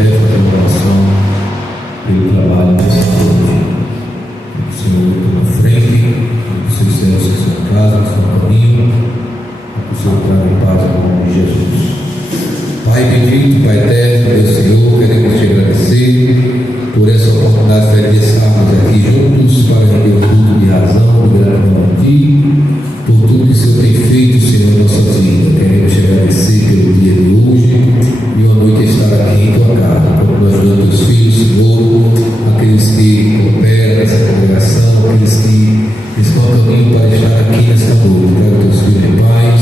pé, fazer uma oração pelo trabalho dessa noite. Que o Senhor tome na frente, que os seus céus, que sua casa, que seu caminho, que o Senhor traga em paz ao nome de Jesus. Pai bendito, Pai eterno, Deus Senhor, queremos te agradecer por essa oportunidade de estarmos aqui juntos para render o culto de razão, de gratidão a Ti, por tudo que o Senhor tem feito, Senhor, em nossa vida. Queremos te agradecer pelo dia de hoje e uma noite estar aqui em Tua casa, como nós damos Teus filhos, Senhor, aqueles que cooperam nessa congregação, aqueles que estão a caminho para estar aqui nesta noite. Traga Teus filhos em paz,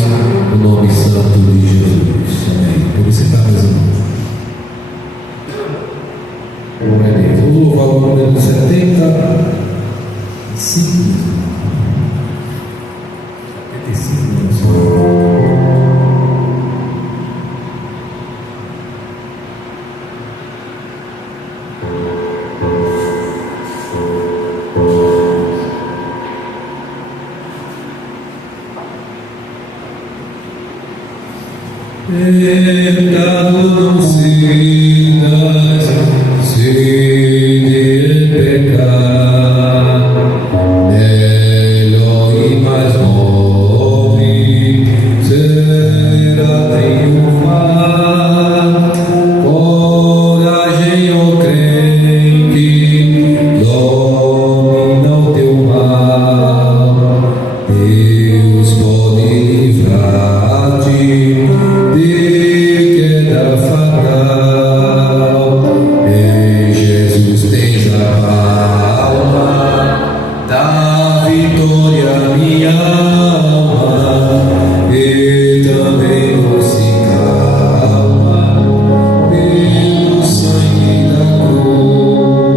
no nome santo de Jesus. Amém. Pode sentar, meus irmãos. Glória a Deus. Vamos louvar o número 75. 75. Pecado não sigas, se de pecar, melhor e mais nobre será triunfar. Coragem, ó crente, domina o teu mal. Deus pode livrar-te de queda fatal. Em Jesus tens a palma da vitória, minha alma, e também não se calma pelo sangue da cruz.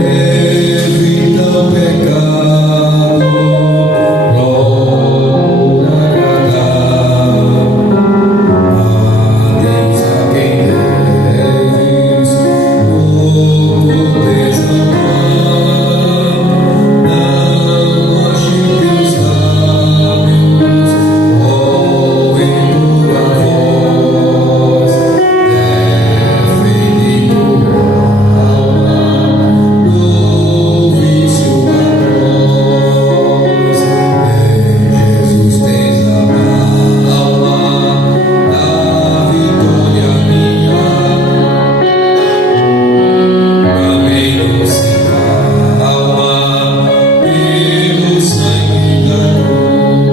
Evita o pecado, logo agradar a Deus, a quem deves louvor exaltar. Não ache teus lábios, ouvem tua voz, defende tua alma do vício atroz. Em Jesus tens a alma da vitória, minha também não se calma pelo sangue da cruz.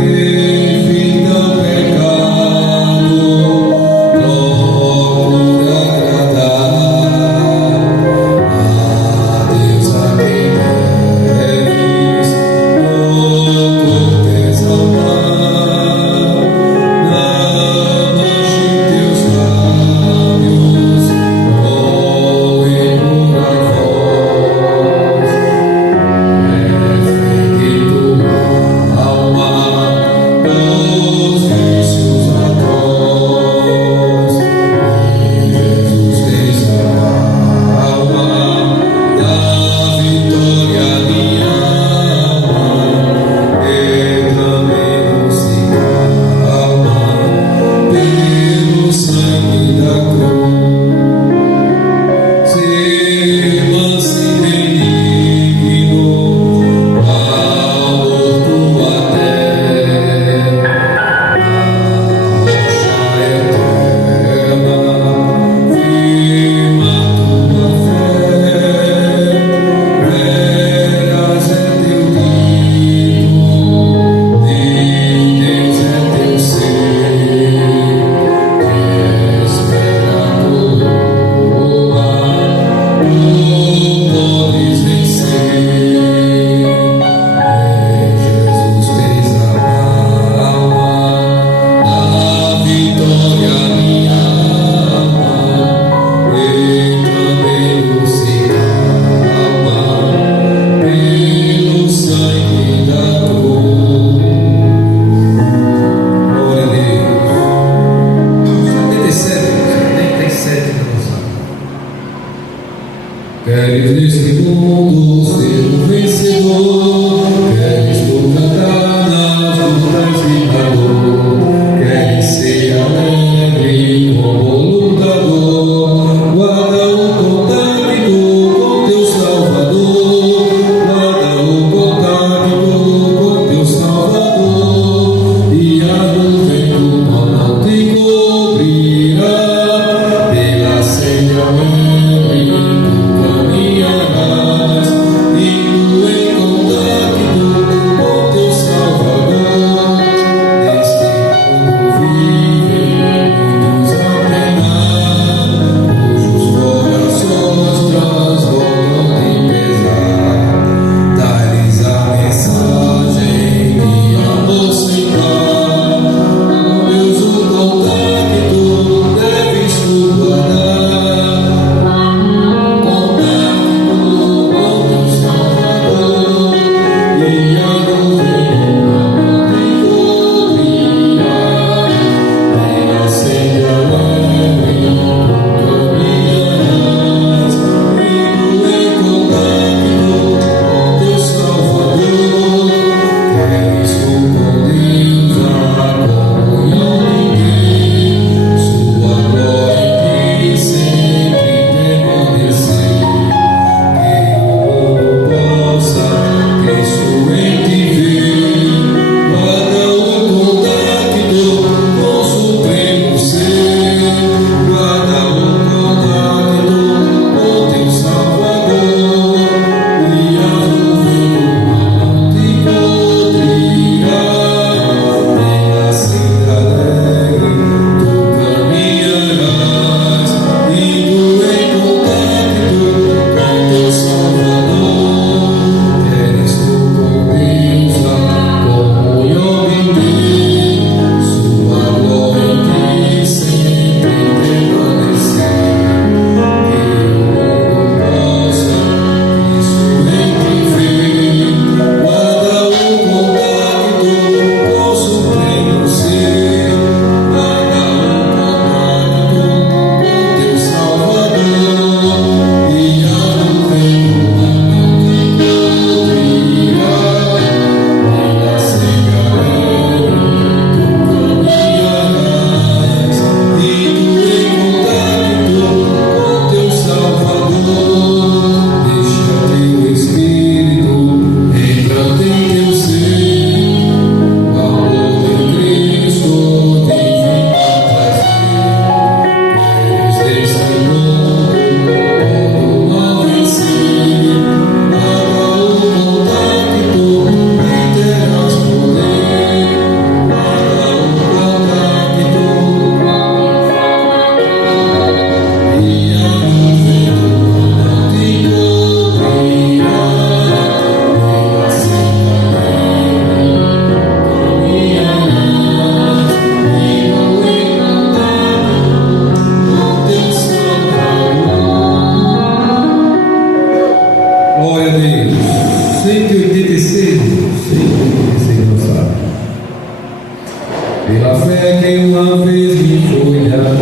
Evita o pecado, procura agradar a Deus, a quem deves louvor exaltar. Não ache teus lábios, ouvem tua voz, defende tua alma dos vícios atroz. Em Jesus tens a alma da vitória, minha alma, e também não se calma pelo sangue da cruz. Ser manso e benigno, amor tua terra, rocha eterna, firma tua fé. Veras é teu dito, de Deus é teu ser, que espera a coroa, tu podes vencer. Em Jesus tens a alma da vitória, minha alma, e também não se calma pelo sangue da cruz. Glória a Deus. 77 na nossa. Queres neste mundo ser um vencedor, queres tu cantar nas lutas de valor, queres ser alegre como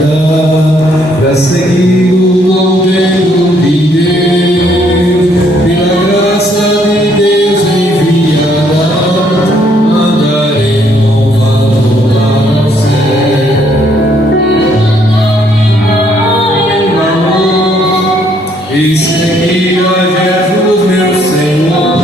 andar, para seguir o modelo de Deus, pela graça de Deus enviada, andarei louvando lá no céu. E seguir a Jesus, meu Senhor.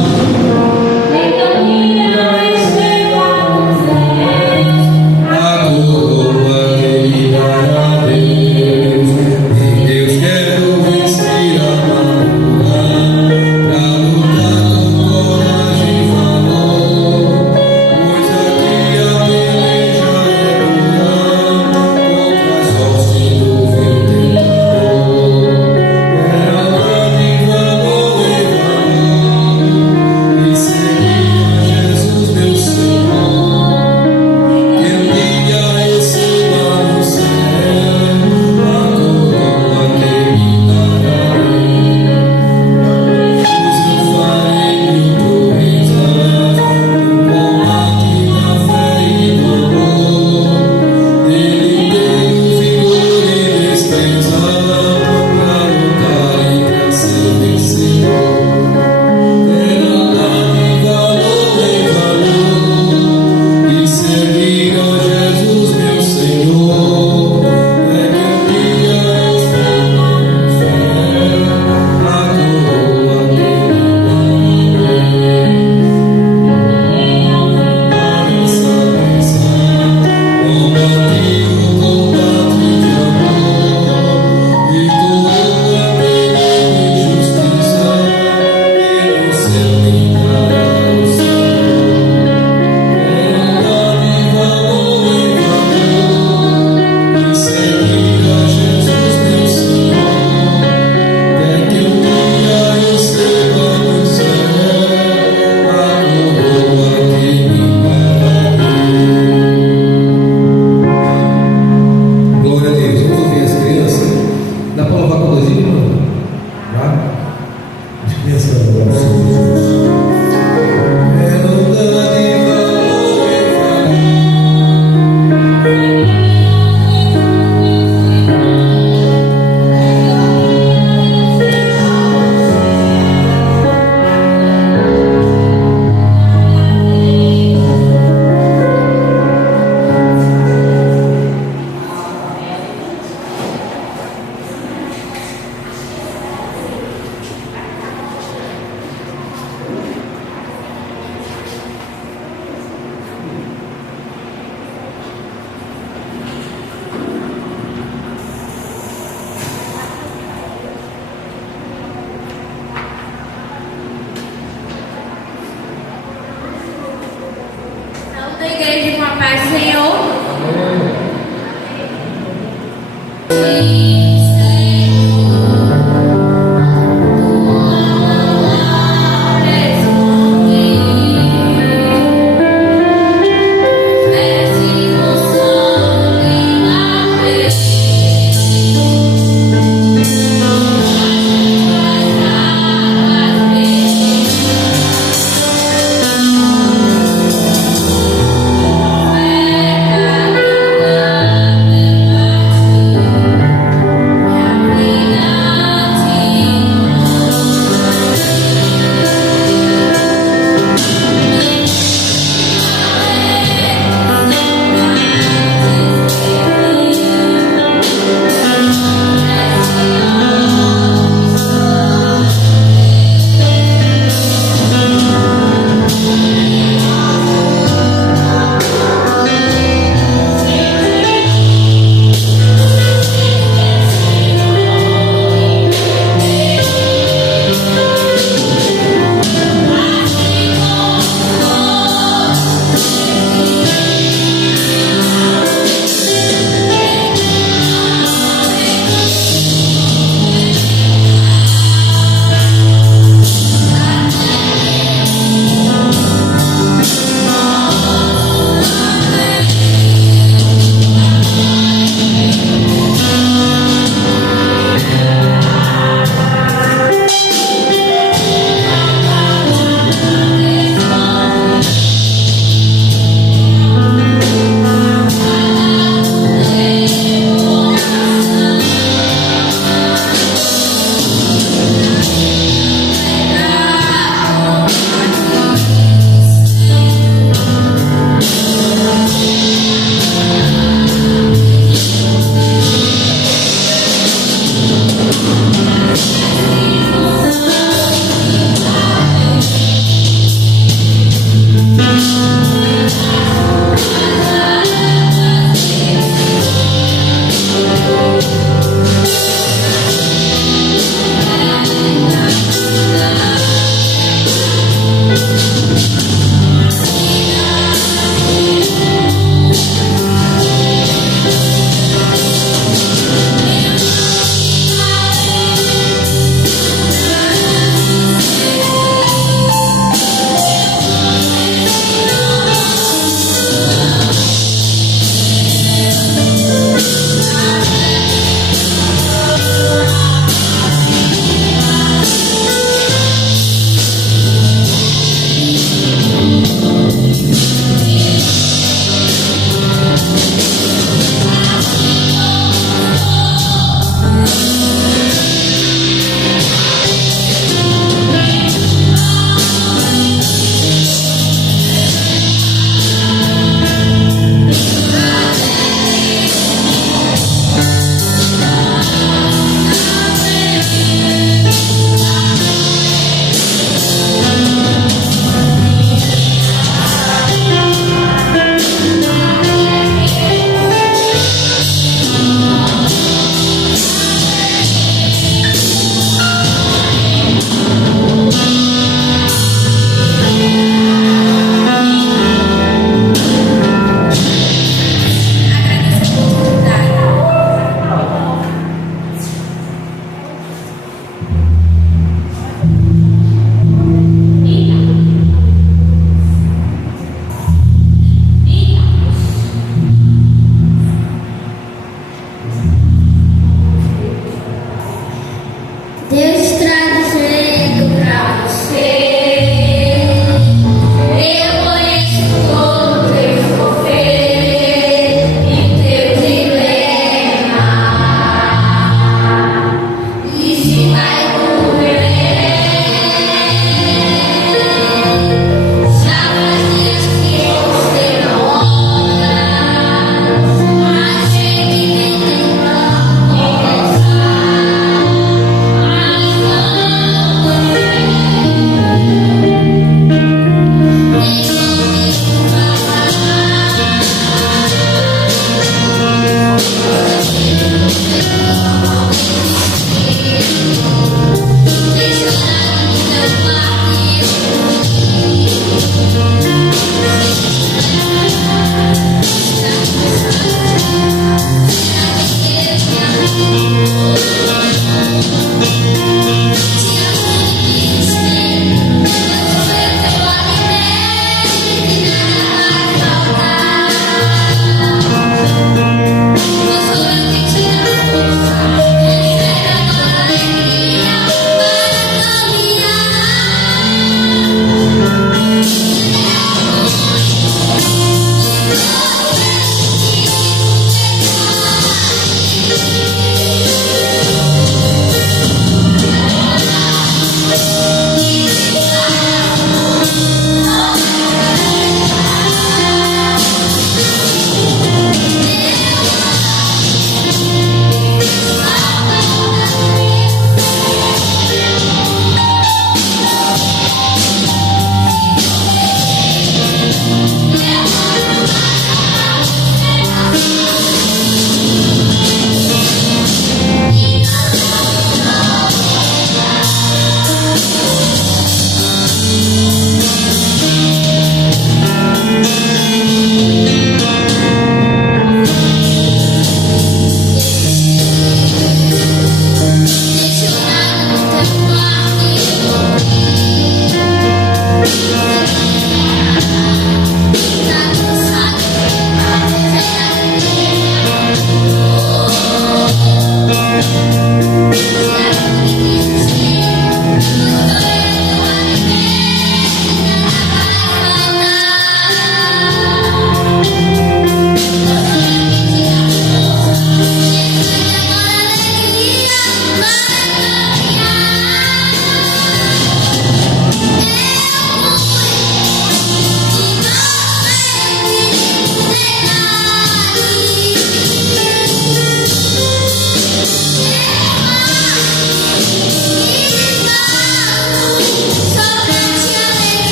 Da igreja com a paz do Senhor.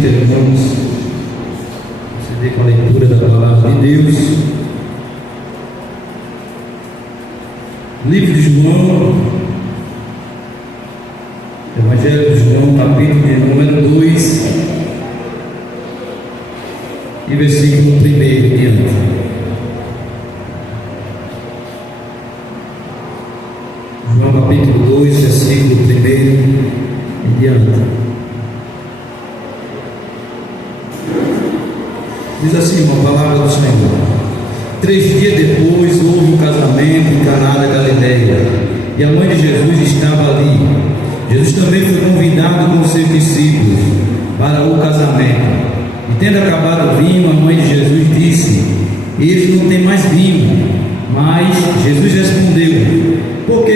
visita, irmãos, proceder com a leitura da palavra de Deus. Livro de João, Evangelho de João, capítulo de número 2, e versículo 1 em diante. João capítulo 2, versículo 1 em diante. Diz assim uma palavra do Senhor: 3 dias depois houve um casamento em Caná da Galileia, e a mãe de Jesus estava ali. Jesus também foi convidado com seus discípulos para o casamento. E tendo acabado o vinho, a mãe de Jesus disse: eles não têm mais vinho. Mas Jesus respondeu: Por que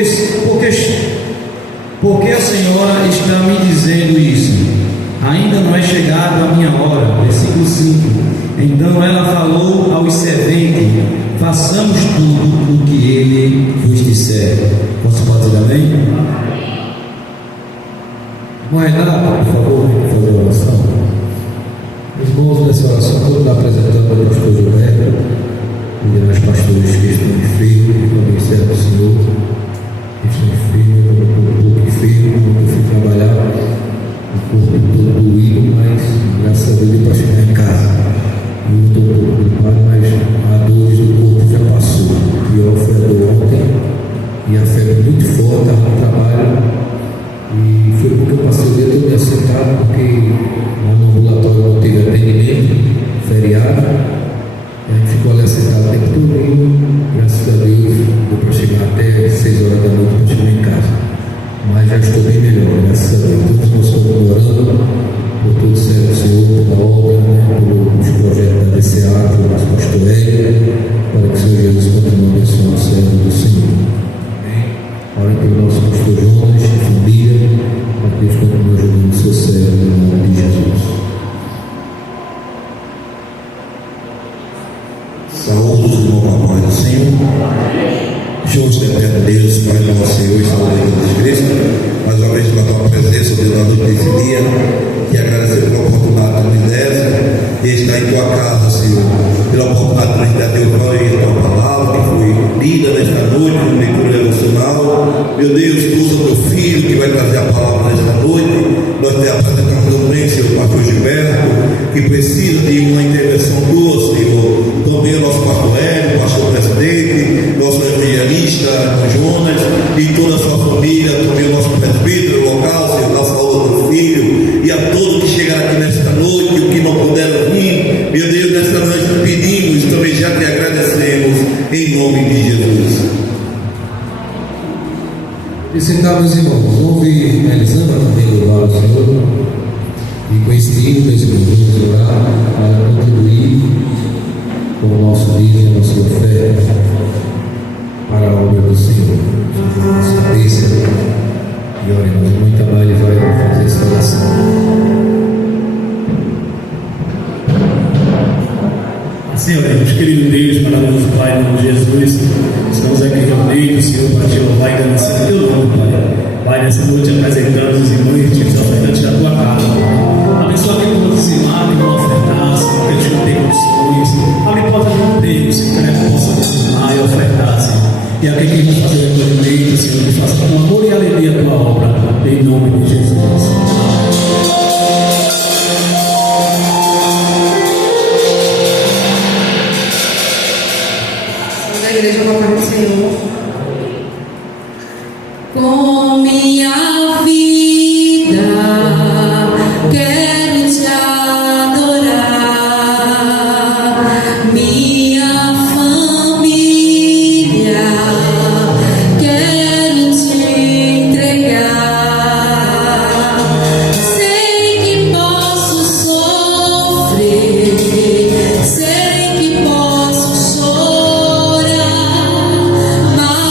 a senhora está me dizendo isso? Ainda não é chegado a minha hora. Versículo 5. Então ela falou aos serventes: façamos tudo o que ele vos disser. Posso fazer amém? Renato, por favor, fazer a oração. Irmãos, nessa oração, todo mundo apresentando ao pastor Gilberto, e aos pastores que estão enfermos, que também servem o Senhor, que estão enfermos, o corpo enfermo, quando eu fui trabalhar, o corpo todo doído, mas graças a Deus deu para chegar em casa. Eu não estou um pouco preocupado, mas a dor do corpo já passou. O pior foi a dor ontem, e a febre muito forte, estava no trabalho. E foi porque eu passei o dia todo me assentado, porque no ambulatório não teve atendimento, feriado, e a gente ficou ali assentado o tempo todo, e graças a Deus deu para chegar até 6 horas da noite para chegar em casa. Mas já estou bem melhor, graças a Deus. Todos nós estamos orando por todo o servo do Senhor, pela obra, pelos projetos da DCA, pelo nosso pastor Hélio, para que o Senhor Jesus continue abençoando o servo do Senhor. Orem pelo nosso pastor Jonas, família, para que Deus continue ajudando o seu servo, em nome de Jesus. Saúde os irmãos com a paz do Senhor. Deus eterno Deus, Pai nosso Senhor e Salvador Jesus Cristo, mais uma vez pela tua presença, Deus, na noite desse dia, e agradecer pela oportunidade que nos desse de estar em tua casa, Senhor, pela oportunidade que nos dá teu pão e a tua palavra, que foi lida nesta noite, no leitura devocional. Meu Deus, tu usa o teu filho que vai trazer a palavra nesta noite. Nós te apresentamos também, Senhor, o pastor Gilberto, que precisa de uma intervenção tua, Senhor. Também o nosso pastor Hélio, o pastor presidente, nosso evangelista Jonas e toda a sua família, também o nosso presbítero local, Senhor, na saúde do filho, e a todos que chegaram aqui nesta noite, o que não puderam vir, meu Deus, nesta noite pedimos, também já te agradecemos, em nome de Jesus. E sentar, meus irmãos, vamos ouvir Elisama também louvar o Senhor, e com esse hino, meus irmãos, vamos orar para contribuir com o nosso dia e a nossa fé para a obra do Senhor. Nossa cabeça, e oremos, muito trabalho vai fazer essa oração. Senhor, querido Deus, maravilhoso Pai, em nome de Jesus, estamos aqui reunidos, Senhor, para te louvar e agradecer o teu nome, Pai. Pai, nessa noite apresentamos os irmãos e os ofertantes da tua casa. Abençoa quem não dizimar, quem não ofertar, Senhor, que a gente não tem condições. Abre porta de emprego, Senhor, que a gente possa dizimar e ofertar, Senhor. E aqui que vamos fazer o recolhimento, Senhor, que faça com amor e alegria a tua obra, em nome de Jesus. Igreja com a paz do Senhor. Com minha vida quero te adorar, minha família quero te entregar. Sei que posso sofrer, sei que posso chorar, mas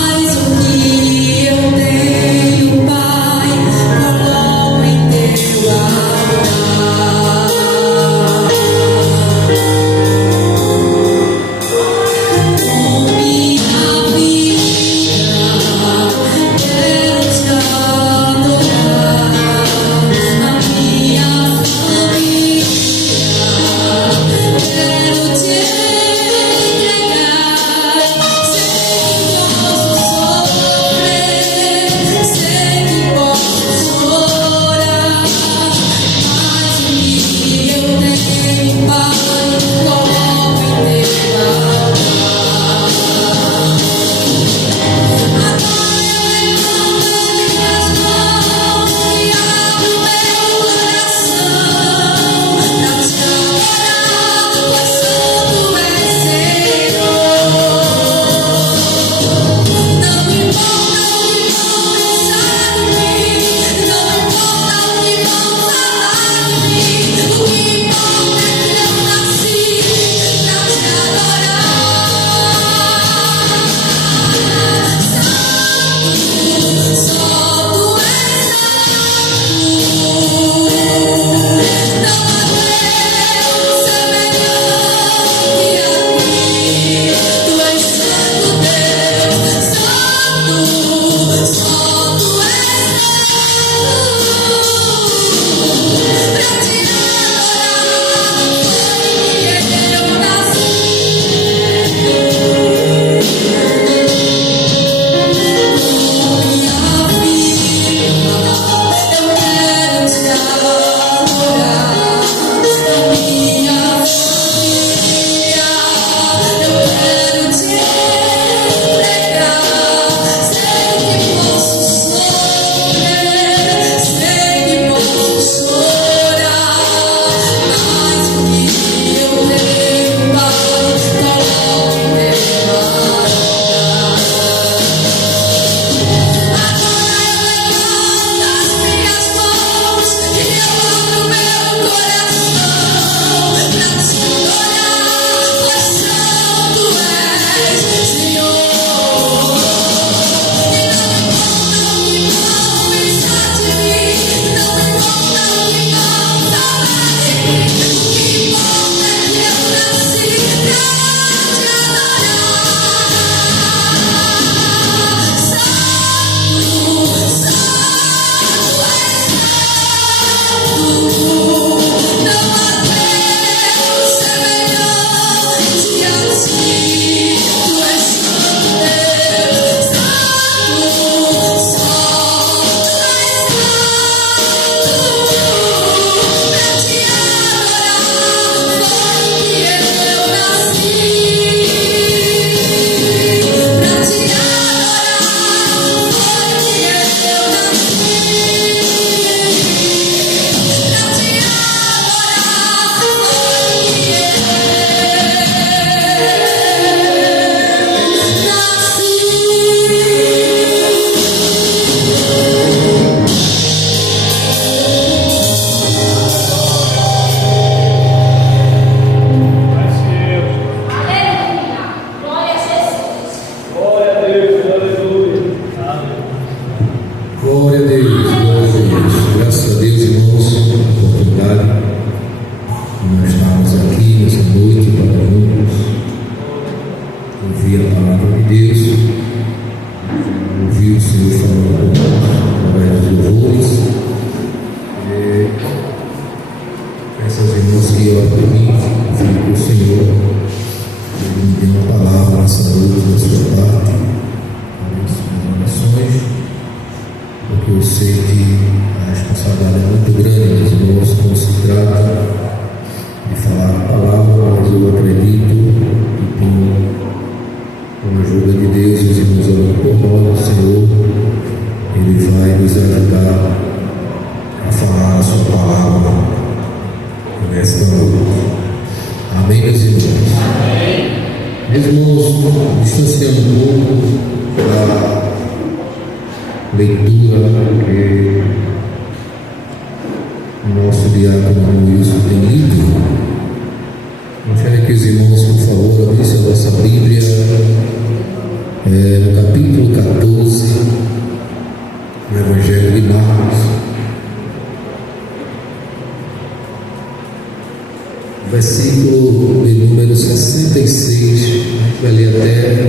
Versículo de número 66, vai ler até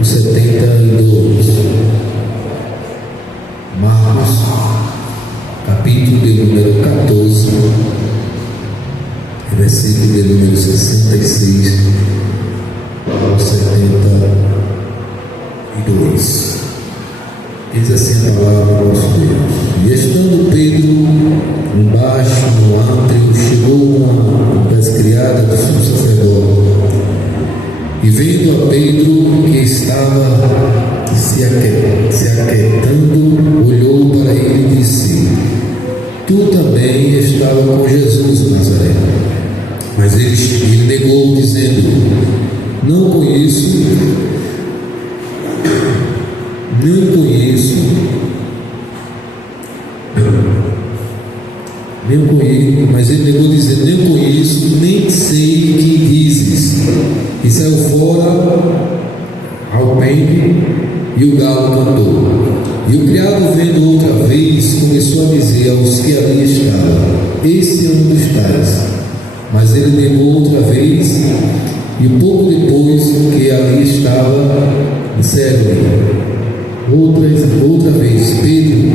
o 72. Marcos, capítulo de número 14, versículo de número 66 ao 72. Diz assim a palavra do nosso Deus: E estando Pedro embaixo no átrio, chegou uma das criadas do sumo sacerdote, e vendo a Pedro que estava se aquietando, olhou para ele e disse: Tu também estava com Jesus de Nazaré. Mas ele negou, dizendo: Não conheço, mas ele negou, dizendo: Nem conheço, nem sei o que dizes. E saiu fora ao pente, e o galo cantou. E o criado, vendo outra vez, começou a dizer aos que ali estavam: Este é um dos tais. Mas ele negou outra vez, e pouco depois que ali estava, disseram-lhe outra vez: Pedro,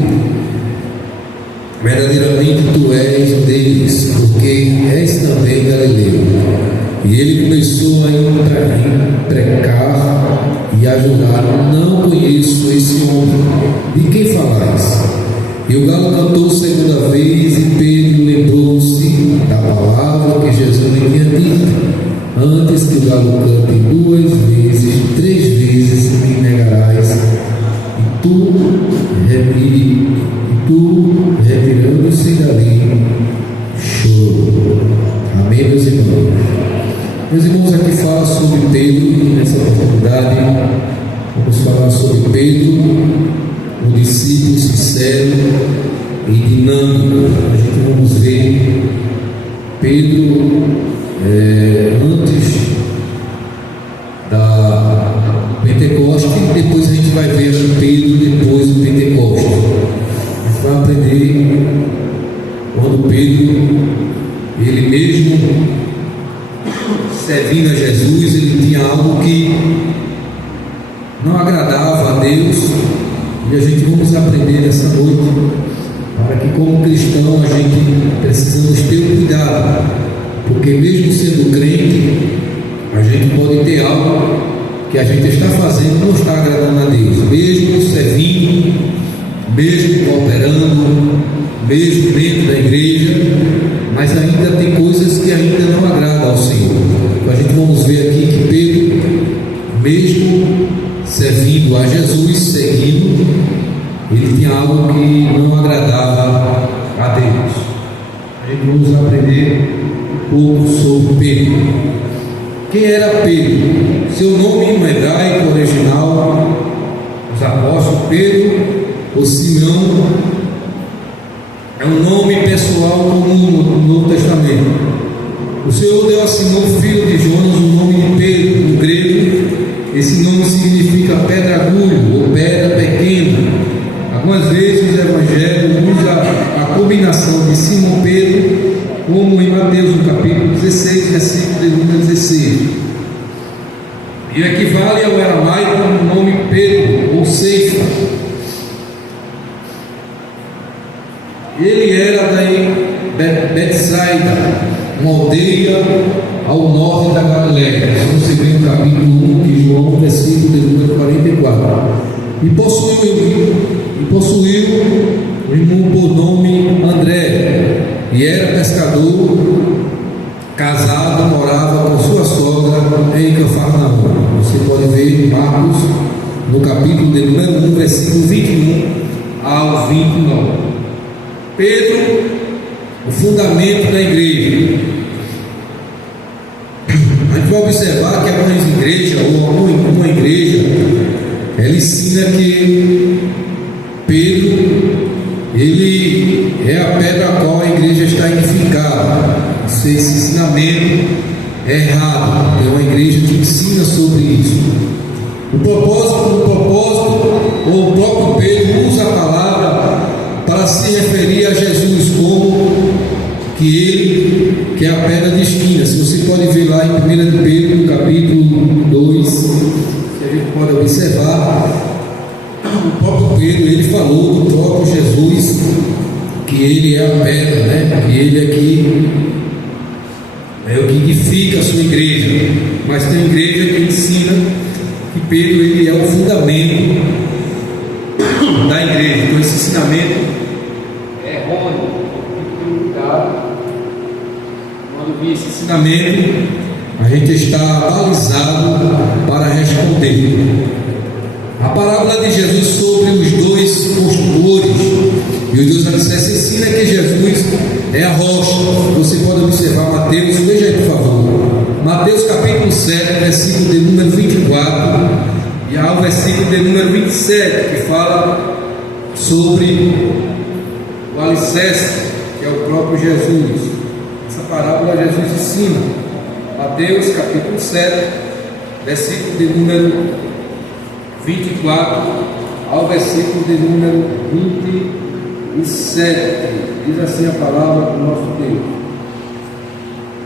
verdadeiramente tu és um deles, porque és também galileu. E ele começou a imprecar e a jurar: Não conheço esse homem, de quem falais? E o galo cantou segunda vez, e Pedro lembrou-se da palavra que Jesus lhe tinha dito: Antes que o galo cante 2 vezes, 3 vezes me negarás. E tu, retirando-se dali, chorou. Amém, meus irmãos? Meus irmãos, aqui fala sobre Pedro, nessa oportunidade vamos falar sobre Pedro, um discípulo sincero e dinâmico. A gente vamos ver Pedro antes da Pentecoste, e depois a gente vai ver Pedro depois do Pentecoste. A gente vai aprender quando Pedro, ele mesmo servindo a Jesus, ele tinha algo que não agradava a Deus, e a gente vamos aprender nessa noite, para que como cristão a gente precisamos ter um cuidado, porque mesmo sendo crente, a gente pode ter algo que a gente está fazendo não está agradando a Deus, mesmo servindo, mesmo cooperando, mesmo dentro da igreja, mas ainda tem coisas que ainda não agradam ao Senhor. Então a gente vamos ver aqui que Pedro, mesmo servindo a Jesus, seguindo, ele tinha algo que não agradava a Deus. A gente vamos aprender um pouco sobre Pedro. Quem era Pedro? Seu nome no hebraico original, os apóstolos Pedro ou Simeão, é um nome pessoal comum no Novo Testamento. O Senhor deu a Simão, filho de Jonas, o nome de Pedro. No grego, esse nome significa pedregulho ou pedra pequena. Algumas vezes o Evangelho usa a combinação de Simão Pedro, como em Mateus, no capítulo 16, versículo de número 16. E equivale ao aramaico o nome Pedro, ou Ceifa. Ele era da Betsaida, uma aldeia ao norte da Galileia. Você vê no capítulo 1 de João, versículo de número 44. E possuiu um irmão por nome André, e era pescador, casado, morava com sua sogra em Cafarnaum. Você pode ver em Marcos, no capítulo de número 1, versículo 21 ao 29. Pedro, o fundamento da igreja. A gente vai observar que algumas igrejas, ou uma igreja, ela ensina que Pedro, ele é a pedra a qual a igreja está edificada. Esse ensinamento é errado. Tem uma igreja que ensina sobre isso. O próprio Pedro usa a palavra para se referir a Jesus como que ele, que é a pedra de esquina. Se você pode ver lá em 1 de Pedro, no capítulo 2, que a gente pode observar, o próprio Pedro, ele falou do próprio Jesus, que ele é a pedra, né? Que ele aqui é o que edifica a sua igreja. Mas tem igreja que ensina que Pedro, ele é o fundamento da igreja. Então esse ensinamento é errôneo. Quando vi esse ensinamento, a gente está balizado para responder. A parábola de Jesus sobre os dois construtores e os dois alicerces ensina que Jesus é a rocha. Você pode observar Mateus, veja aí por favor, Mateus capítulo 7, versículo de número 24 e ao versículo de número 27, que fala sobre o alicerce, que é o próprio Jesus. Essa parábola Jesus ensina. Mateus capítulo 7, versículo de número 24 ao versículo de número 27. Diz assim a palavra do nosso Deus: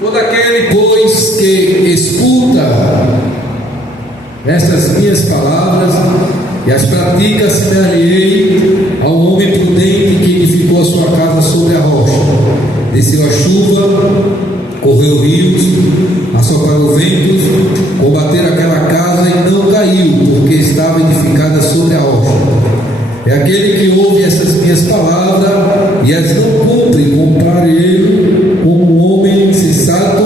todo aquele, pois, que escuta estas minhas palavras e as pratica, semelhante ao homem prudente que edificou a sua casa sobre a rocha. Desceu a chuva, correu rios, assopraram ventos, combateram aquela casa e não caiu, porque estava edificada sobre a rocha. É aquele que ouve essas minhas palavras e as não cumpre, compare ele como um homem insensato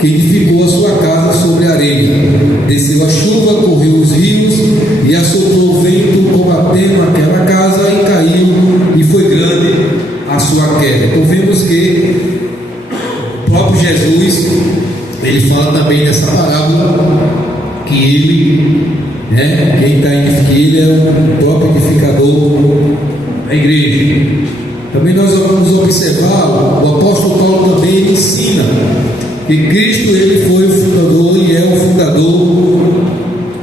que edificou a sua casa sobre a areia. Desceu a chuva, correu os rios e assoprou o vento, combatendo aquela casa e caiu, e foi grande a sua queda. Então vemos que o próprio Jesus, ele fala também nessa parábola que ele, que ele é o próprio edificador da igreja. Também nós vamos observar, o apóstolo Paulo também ensina que Cristo, ele foi o fundador e é o fundador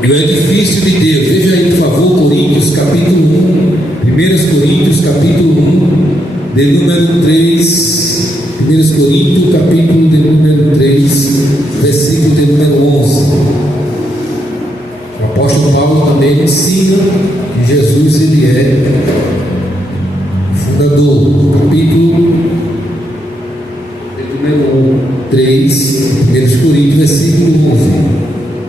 do edifício de Deus. Veja aí por favor Coríntios capítulo 1, 1 Coríntios capítulo 1, de número 3, 1 1 Coríntios, capítulo de número 3, versículo de número 11. O apóstolo Paulo também ensina que Jesus ele é o fundador. No capítulo de número 3, 1 Coríntios, versículo 11.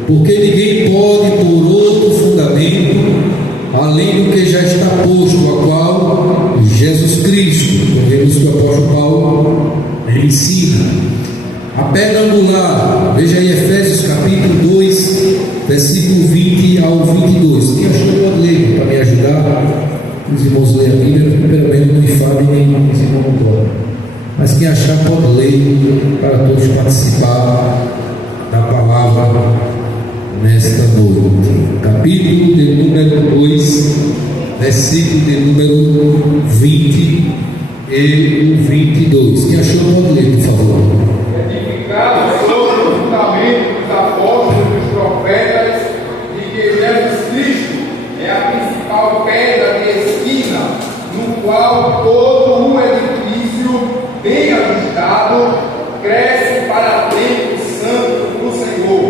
Porque ninguém pode pôr outro fundamento além do que já está posto, a qual Jesus Cristo. Vemos que o apóstolo Paulo ele ensina a pedra angular. Veja aí Efésios capítulo 2, versículo 20 ao 22. Quem achou pode ler para me ajudar. Os irmãos leem a Bíblia, primeiramente não infame nem os irmãos não podem. Mas quem achar pode ler para todos participar da palavra nesta noite. Capítulo de número 2, versículo de número 20 e o 22. Quem achou pode ler, por favor. Edificado sobre o fundamento dos apóstolos e dos profetas, de que Jesus Cristo é a principal pedra de esquina, no qual todo o edifício bem ajustado cresce para templo santo do Senhor,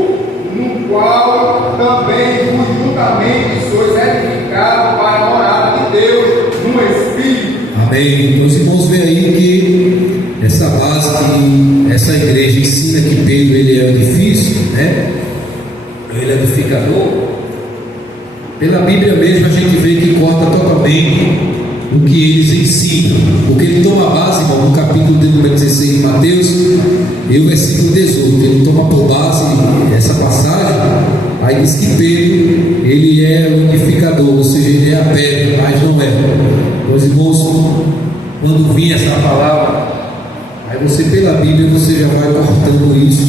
no qual também vos juntamente sois edificados para a morada de Deus no Espírito. Amém. Então os irmãos veem aí que essa base que essa igreja ensina que Pedro ele é o edifício, né? Ele é edificador. Pela Bíblia mesmo a gente vê que corta totalmente o que eles ensinam, porque ele toma base, irmão, no capítulo de número 16 de Mateus e o versículo 18, ele toma por base essa passagem, aí diz que Pedro, ele é o edificador, ou seja, ele é a pedra, mas não é. Meus irmãos, quando vir essa palavra, aí você pela Bíblia, você já vai cortando isso,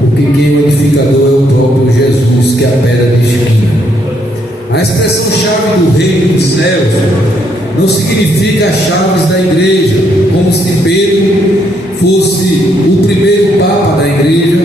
porque quem é o edificador é o próprio Jesus, que é a pedra de esquina. A expressão chave do reino dos céus não significa as chaves da igreja, como se Pedro fosse o primeiro papa da igreja,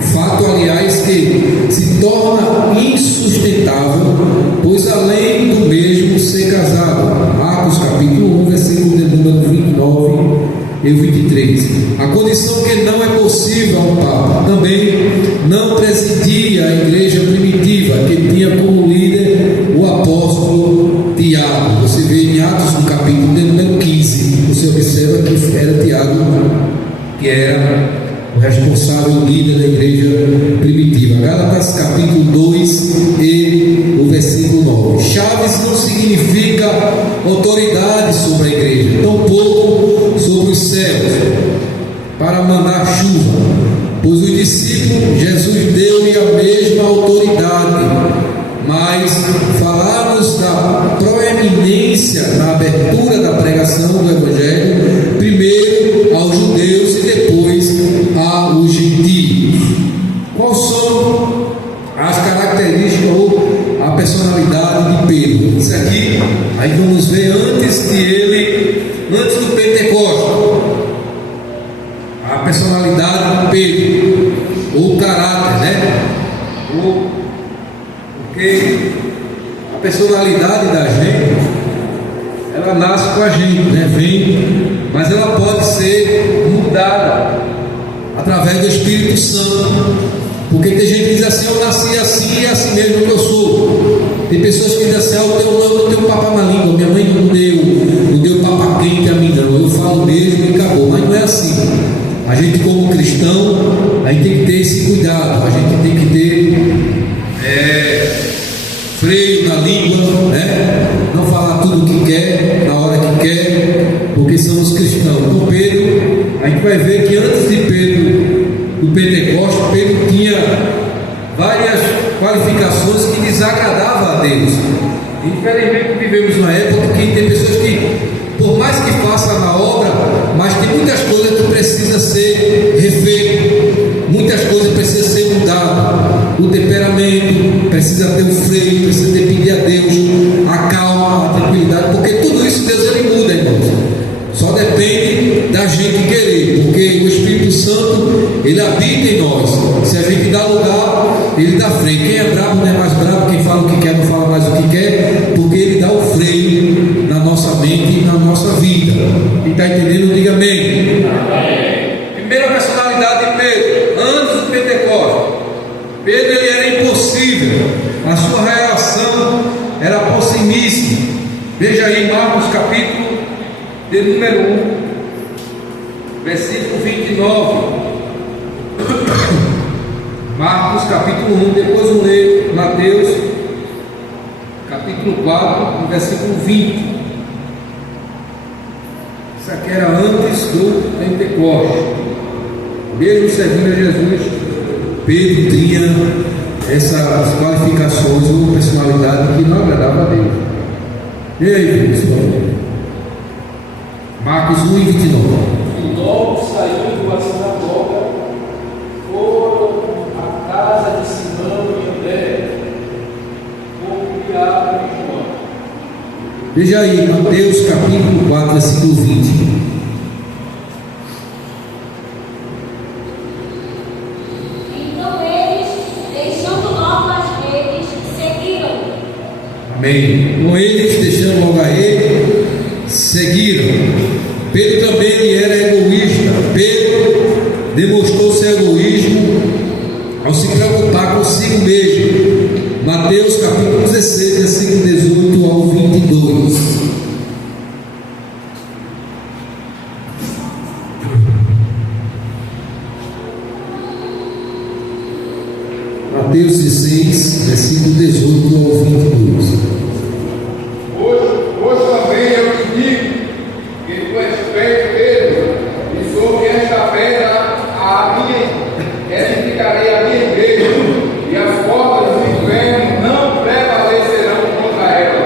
fato aliás que se torna insustentável, pois além do mesmo ser casado. Marcos capítulo 1, versículo de número 29 e 23. A condição que não é possível a um papa também não presidia a igreja primitiva, que tinha como líder o apóstolo Tiago. Você vê em Atos no capítulo de número 15, você observa que era Tiago que era o responsável, líder da igreja primitiva. Gálatas capítulo 2 e o versículo 9. Chaves não significa autoridade sobre a igreja, tampouco sobre os céus para mandar chuva, pois os discípulos Jesus deu-lhe a mesma autoridade, mas falarmos da proeminência na abertura da pregação do Evangelho, primeiro aos judeus e depois aos gentios. Quais são as características ou a personalidade de Pedro? Isso aqui, aí vamos ver antes do Pentecostes, a personalidade de Pedro, ou o caráter, né? Porque a personalidade da gente, ela nasce com a gente, né? Vem, mas ela pode ser mudada através do Espírito Santo, porque tem gente que diz assim: eu nasci assim e é assim mesmo que eu sou. Tem pessoas que dizem assim: eu não tenho papa na língua, minha mãe não deu papa quente a mim não, eu falo mesmo e acabou. Mas não é assim. A gente como cristão, a gente tem que ter esse cuidado, a gente tem que ter freio na língua, né? Não falar tudo o que quer, na hora que quer, porque somos cristãos. Então Pedro, a gente vai ver que antes de Pedro, do Pentecostes, Pedro tinha várias qualificações que desagradavam a Deus. Infelizmente vivemos uma época que tem pessoas que, por mais que façam na obra, mas tem muitas coisas que precisam ser refeitas, muitas coisas precisam ser mudadas. O temperamento precisa ter um freio, precisa ter pedir a Deus a calma, a tranquilidade, porque tudo isso Deus ele muda, irmãos. Só depende da gente querer, porque o Espírito Santo ele habita em nós. Se a gente dá lugar, ele dá freio. Quem é bravo não é mais bravo, quem fala o que quer não fala mais o que quer, porque ele dá o freio na nossa mente e na nossa vida. Quem está entendendo, diga amém. Veja aí Marcos capítulo de número 1, versículo 29. Marcos capítulo 1, depois eu leio Mateus capítulo 4, versículo 20. Isso aqui era antes do Pentecostes. Mesmo servindo a Jesus, Pedro tinha essas qualificações ou personalidade que não agradava a Deus. E aí, pessoal? Marcos 1 e 29. E logo saindo da sinagoga, foram à casa de Simão e André, com Tiago e João. Veja aí, Mateus capítulo 4, versículo 20. Então eles, deixando logo as redes, seguiram. Amém. Com eles, deixando logo a ele, seguiram. Pedro também ele era egoísta. Pedro demonstrou seu egoísmo ao se preocupar consigo mesmo. Mateus capítulo 16, versículo 18 ao 22. Mateus 16, versículo 18 ao 22. Hoje também eu te digo que tu és Pedro, e sobre esta pedra edificarei a minha igreja, e as portas do inferno não prevalecerão contra ela.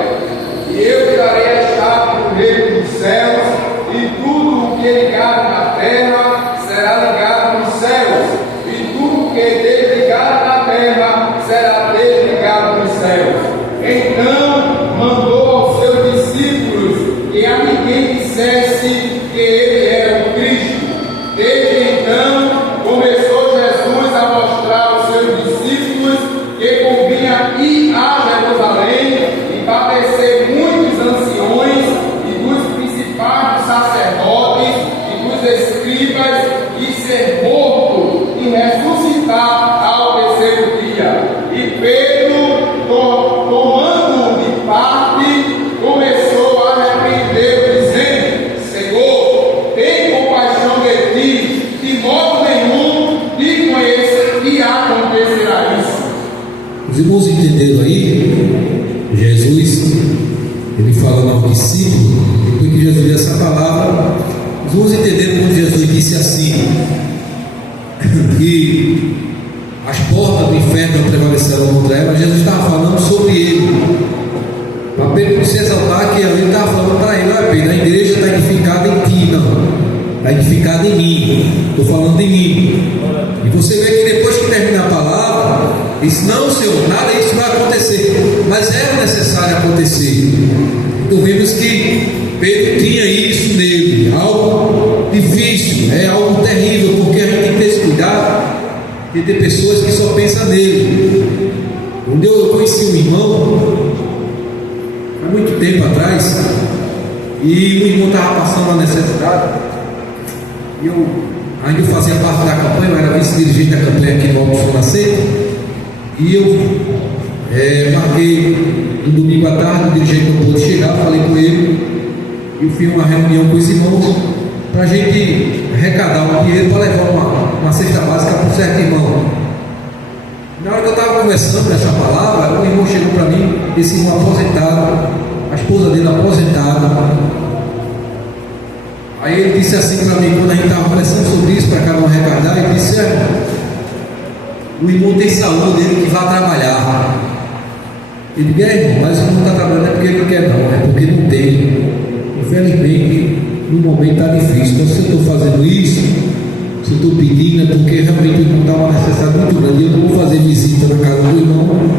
E eu te darei a chave do reino dos céus, e tudo o que ligar na terra será ligado nos céus, e tudo o que desligar na terra será desligado nos céus. Então mandou aos seus discípulos que a ninguém dissesse que ele era o Cristo. Desde então começou Jesus a mostrar aos seus discípulos que convinha ir a Jerusalém e padecer muitos anciões e dos principais dos sacerdotes e dos escribas, e ser morto e ressuscitar ao terceiro dia. E Pedro, tomando de parte, começou a repreender, dizendo: Senhor, tem compaixão de ti, de modo nenhum te conheço que acontecerá isso. Os irmãos entenderam aí? Jesus, ele fala aos discípulos, depois que Jesus deu essa palavra, os irmãos entenderam quando Jesus disse assim, que as portas do inferno não prevalecerão contra ela. Jesus estava falando sobre ele, para Pedro não se exaltar, que ele estava falando para ele: olha Pedro, a igreja está edificada em ti, não, está edificada em mim, estou falando em mim. E você vê que depois que termina a palavra, disse: não, Senhor, nada disso vai acontecer, mas era necessário acontecer. Então vemos que Pedro tinha isso nele, algo difícil, é algo terrível, porque a gente tem que ter esse cuidado de ter pessoas que só pensam nele. Quando eu conheci um irmão há muito tempo atrás, e o irmão estava passando uma necessidade, e eu ainda fazia parte da campanha, eu era vice-dirigente da campanha aqui no Alto Sol Nascente, e eu marquei um domingo à tarde, o dirigente não pôde chegar, falei com ele, e eu fiz uma reunião com os irmãos para a gente arrecadar um dinheiro para levar uma cesta básica para um certo irmão. Na hora que eu estava conversando essa palavra, o irmão chegou para mim, esse irmão aposentado, a esposa dele aposentada. Aí ele disse assim para mim, quando a gente estava conversando sobre isso, para cada um arrecadar, ele disse: o irmão tem saúde, ele que vai trabalhar. Ele disse: irmão, mas o irmão está trabalhando é porque ele não quer, não, é porque não tem. Infelizmente, no momento está difícil. Então, se eu estou fazendo isso, se eu estou pedindo, é porque realmente o irmão está uma necessidade muito grande. Eu não vou fazer visita na casa do irmão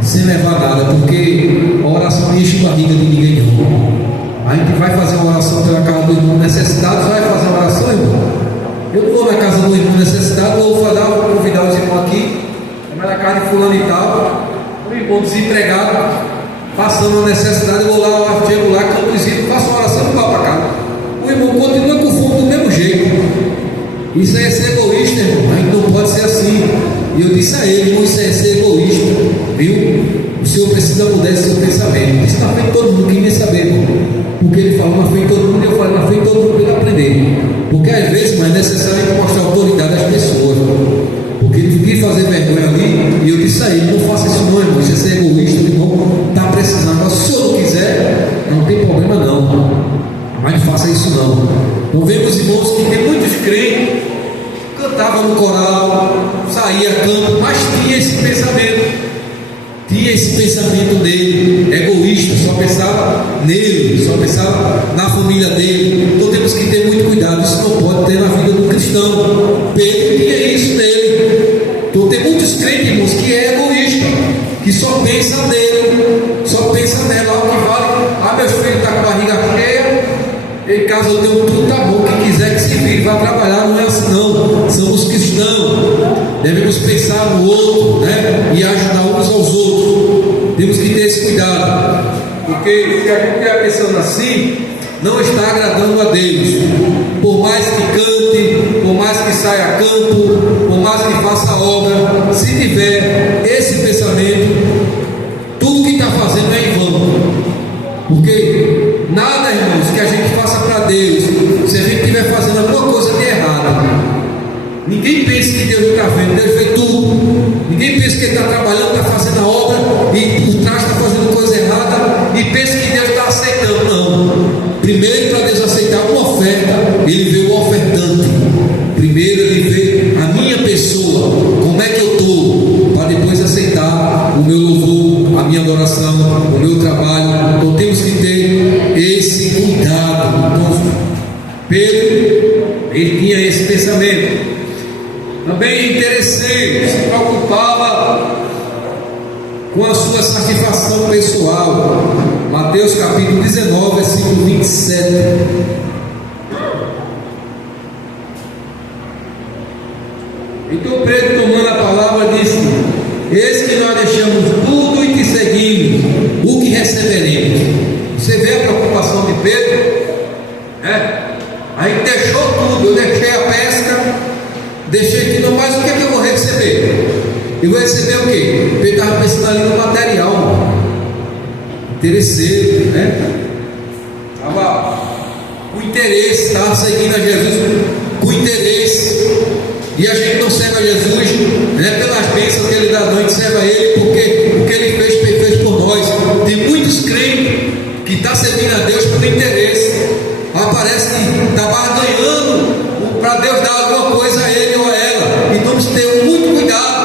sem levar nada, porque a oração não enche barriga de ninguém, não. A gente vai fazer uma oração pela casa do irmão necessitado. Você vai fazer uma oração, irmão? Eu não vou na casa do irmão necessitado, vou convidar os irmãos aqui, vai na casa de fulano e tal, um irmão desempregado, passando uma necessidade, eu vou lá, chego lá, canto visito, faço uma oração e vou para casa. O irmão continua com fome do mesmo jeito. Isso aí é ser egoísta, irmão. A gente não pode ser assim. E eu disse a ele: irmão, isso aí é ser egoísta, viu? Senhor precisa mudar esse seu pensamento. Isso na frente de todo mundo, quem nem saber, irmão. Porque ele falou na frente de todo mundo, e eu falei na frente de todo mundo para ele aprender. Porque às vezes, mas é necessário mostrar autoridade às pessoas. Porque ele quis fazer vergonha ali, e eu disse a ele: não faça isso não, irmão. Isso é ser egoísta, irmão. Está precisando. Mas se o senhor não quiser, não tem problema não. Mas não faça isso não. Então vemos, irmãos, que tem muitos crentes, cantavam no coral, saía a campo, mas tinha esse pensamento. Tinha esse pensamento dele, egoísta, só pensava nele, só pensava na família dele. Então temos que ter muito cuidado, isso não pode ter na vida do cristão. Pedro tinha isso nele. Então tem muitos crentes, irmãos, que é egoísta, que só pensa nele, só pensa nela, o que vale. Meu filho está com a barriga cheia, em casa eu tenho tudo, tá bom, quem quiser que se vire, vai trabalhar, não é assim não. Somos cristãos, devemos pensar no outro, né? E ajudar uns aos outros. Temos que ter esse cuidado, porque se a gente estiver pensando assim, não está agradando a Deus. Por mais que cante, por mais que saia a campo, por mais que faça obra, se tiver esse pensamento, tudo que está fazendo é em vão. Porque nada, irmãos, que a gente faça para Deus, se a gente estiver fazendo alguma coisa de errado, ninguém pensa que Deus não está vendo, Deus vê tudo. Ninguém pensa que Ele está trabalhando, está fazendo a obra e por trás está fazendo coisa errada e pensa que Deus está aceitando. Não. Primeiro, para Deus aceitar uma oferta, Ele vê o ofertante. Primeiro Ele vê a minha pessoa, como é que eu estou, para depois aceitar o meu louvor, a minha adoração, o meu trabalho. Então temos que ter esse cuidado. Então, Pedro, ele tinha esse pensamento. Também interesseiro, se preocupava com a sua satisfação pessoal. Mateus capítulo 19, versículo 27. Então Pedro, tomando a palavra, disse: eis que nós deixamos tudo e te seguimos, o que receberemos. Você vê a preocupação de Pedro? A gente deixou tudo, eu deixei a pesca, deixei tudo, mas o que é que eu vou receber? Eu vou receber o quê? Pedro estava pensando ali no material, interesseiro, Estava com interesse, estava seguindo a Jesus com interesse. E a gente não serve a Jesus pelas bênçãos que Ele dá, não, a gente serve a Ele porque o que Ele fez por nós. Tem muitos crentes que estão servindo a Deus por interesse. Parece que está barganhando para Deus dar alguma coisa a ele ou a ela. Então temos que ter muito cuidado.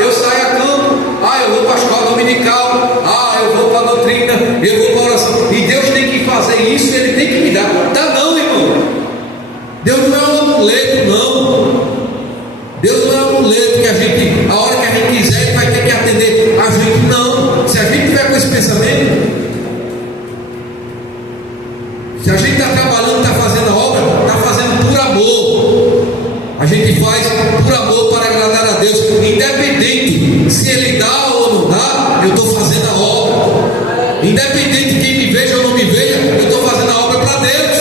Eu saio a campo, eu vou para a escola dominical, eu vou para a doutrina, eu vou para a oração. E Deus tem que fazer isso, Ele tem que me dar. Dá não, irmão. Deus não é um amuleto, não. Deus não é um amuleto que a hora que a gente quiser, Ele vai ter que atender a gente. Não. Se a gente tiver com esse pensamento, se a gente está trabalhando, está fazendo a obra, está fazendo por amor. A gente faz por amor para agradar a Deus, independente se Ele dá ou não dá, eu estou fazendo a obra. Independente de quem me veja ou não me veja, eu estou fazendo a obra para Deus.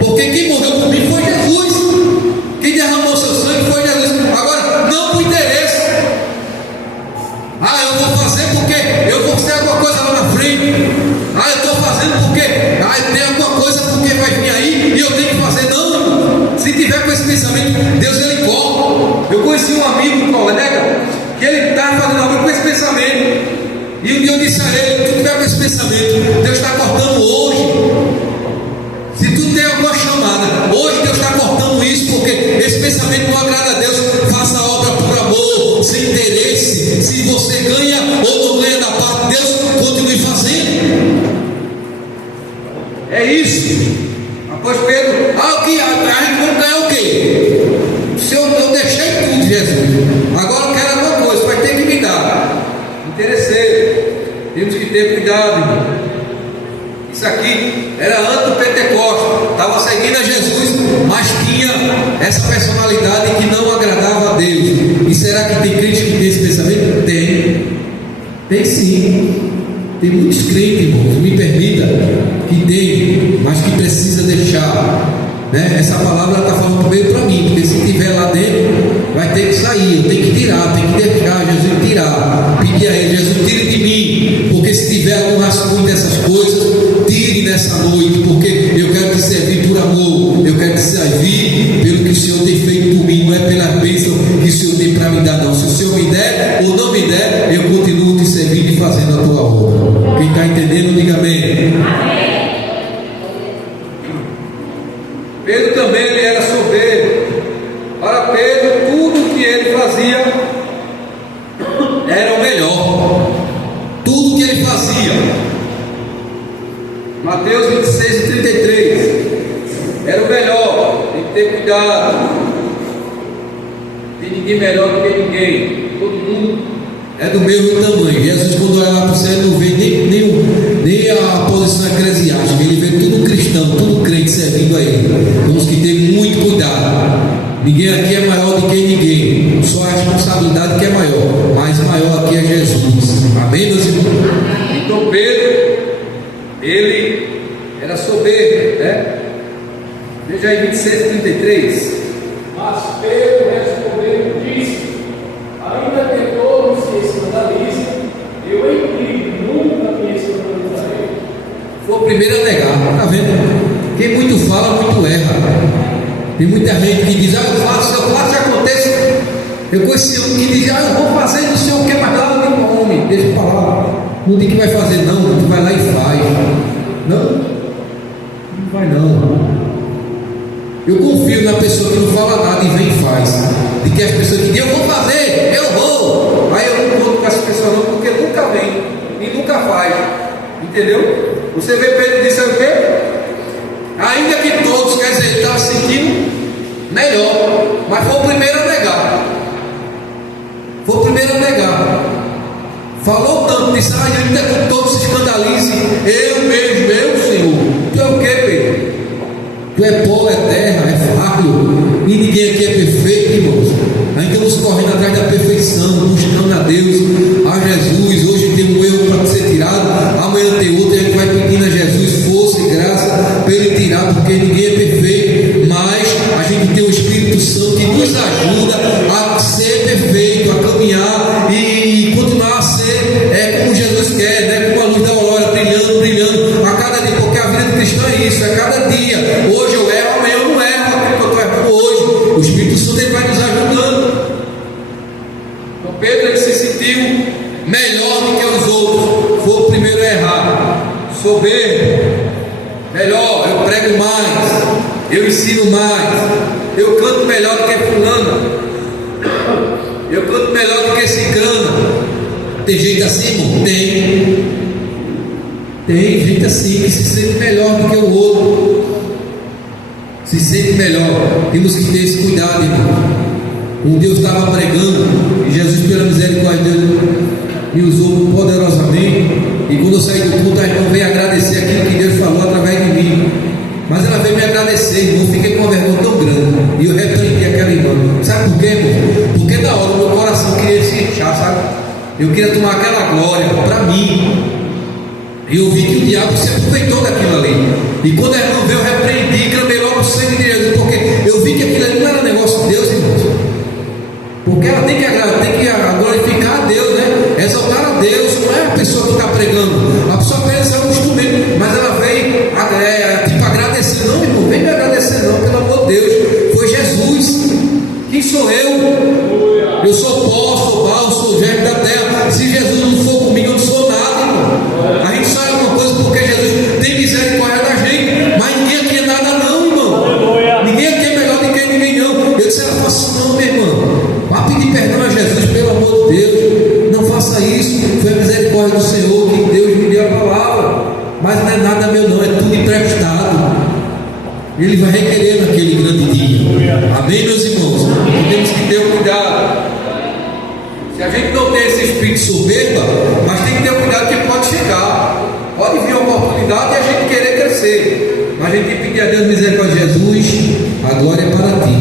Porque quem morreu por mim foi Jesus. Quem derramou seu sangue foi Jesus. Agora, não por interesse. Eu vou fazer porque eu vou ter alguma coisa lá na frente. Eu estou fazendo porque tem alguma coisa porque vai vir aí e eu tenho que fazer. Não, se tiver com esse pensamento, Deus Ele corta. Eu conheci um amigo, um colega, que ele estava fazendo algo com esse pensamento. E um dia eu disse a ele: se tu tiver com esse pensamento, Deus está cortando hoje. Se tu tem alguma chamada, hoje Deus está cortando isso, porque esse pensamento não agrada a Deus. Faça a obra por amor, sem interesse. Se você ganha ou não ganha da parte de Deus, continue fazendo. É isso. Após Pedro, a gente vai ganhar o quê? Se eu deixei tudo, Jesus, agora eu quero alguma coisa, vai ter que me dar. Interesseiro. Temos que ter cuidado, irmão. Isso aqui era antes do Pentecostes, estava seguindo a Jesus, mas tinha essa personalidade que não agradava a Deus. E será que tem crente que tem esse pensamento? Tem sim. Tem muitos crentes, irmãos, me permita, que tem, mas que precisa deixar. Essa palavra está falando primeiro para mim, porque se estiver lá dentro, vai ter que sair, eu tenho que tirar, tem que deixar Jesus tirar. Pedir a Ele: Jesus, tire de tiver algum rascunho dessas coisas, tire nessa noite, porque eu quero te servir por amor, eu quero te servir pelo que o Senhor tem feito por mim, não é pela bênção que o Senhor tem para me dar, não. Se o Senhor me der ou não me der, eu continuo te servindo e fazendo a tua obra. Quem está entendendo, diga amém. Pedro também ele era soberbo. Para Pedro, tudo que ele fazia Era o melhor, tudo que ele fazia. Mateus 26:33. Era o melhor, tem que ter cuidado. Tem ninguém melhor do que ninguém. Todo mundo É do mesmo tamanho. Jesus, quando olha lá para o céu, não vê nem a posição eclesiástica, ele vê tudo cristão, tudo crente servindo a ele. Temos que ter muito cuidado. Ninguém aqui é maior do que ninguém, só a responsabilidade que é maior, mas maior aqui é Jesus. Amém, meus irmãos? Então Pedro, ele era soberbo, né? Veja aí 26:33. Mas Pedro respondeu e disse: ainda que todos se escandalizem, eu em ti nunca me escandalizarei. Foi o primeiro a negar, está vendo? Quem muito fala, muito erra. Tem muita gente que diz, eu faço que aconteça. Eu conheci um que diz, eu vou fazer não sei o que, mas lá não tem homem, deixa eu falar. Não tem que vai fazer, não, tu vai lá e faz. Não vai não. Eu confio na pessoa que não fala nada e vem e faz. De que as pessoas dizem, eu vou fazer, eu vou. Aí eu não vou com essa pessoa não, porque nunca vem e nunca faz. Entendeu? Você vê Pedro disse o quê? Ainda que todos, quer dizer, ele estava sentindo melhor, mas foi o primeiro a negar. Foi o primeiro a negar. Falou tanto, disse, ainda que todos se escandalizem, eu mesmo, eu, Senhor. Tu é o que, Pedro? Tu é pó, é terra, é falho, e ninguém aqui é perfeito, irmãos. Ainda estamos correndo atrás da perfeição, buscando a Deus, a Jesus. Hoje tem um erro para ser tirado, amanhã tem outro, e a gente vai pedindo a Jesus força e graça para ele tirar, porque ninguém é perfeito, mas a gente tem o Espírito Santo que nos ajuda a ser perfeito, a caminhar e continuar a ser como Jesus quer, né? Como a luz da aurora, brilhando, brilhando a cada dia, porque a vida do cristão é isso, é cada dia. Hoje eu erro, amanhã eu não erro, porque eu estou errando hoje. O Espírito Santo ele vai nos ajudando. Então Pedro ele se sentiu Melhor do que os outros, foi o primeiro a errar. soberbo, Melhor, eu prego mais, eu ensino mais, eu canto melhor do que fulano, eu canto melhor do que ciclano. Tem gente assim, irmão? Tem gente assim que se sente melhor do que o outro. Se sente melhor. Temos que ter esse cuidado, irmão. Um dia eu estava pregando e Jesus, pela misericórdia de Deus, me usou poderosamente. E quando eu saí do culto, a irmã veio agradecer aquilo que Deus falou através de mim. Mas ela veio me agradecer, irmão. Eu fiquei com uma vergonha tão grande. E eu repreendi aquela irmã. Sabe por quê, irmão? Porque na hora o meu coração queria se inchar, sabe? Eu queria tomar aquela glória para mim. E eu vi que o diabo se aproveitou daquilo ali. E quando a irmã veio, eu repreendi, clamei logo o sangue de Jesus, porque eu vi que aquilo ali não era negócio de Deus, irmãos. Porque ela tem que glorificar a Deus, né? Exaltar a Deus, não é a pessoa que está pregando. A pessoa pensa um instrumento, mas ela veio agradecer. Não, irmão, vem me agradecer, não, pelo amor de Deus. Foi Jesus. Quem sou eu? Eu sou pó, sou barro, sou germe da terra. Se Jesus não for comigo, eu não sou nada, irmão. A gente só é alguma coisa porque Jesus tem misericórdia da gente, mas ninguém aqui é nada, não, irmão. Ninguém aqui é melhor do que ninguém, não. Eu disse, ela falou assim, não, meu irmão. Vá pedir perdão a Jesus, pelo amor de Deus. Não faça isso. Foi a misericórdia do Senhor que Deus me deu a palavra. Mas não é nada meu, não. É tudo emprestado. Ele vai requerer naquele grande dia. Amém, meus irmãos? temos que ter cuidado. Se a gente não tem esse espírito soberba, mas tem que ter cuidado que pode chegar. Pode vir a oportunidade e a gente querer crescer. Mas a gente tem que pedir a Deus misericórdia de Jesus. A glória é para ti,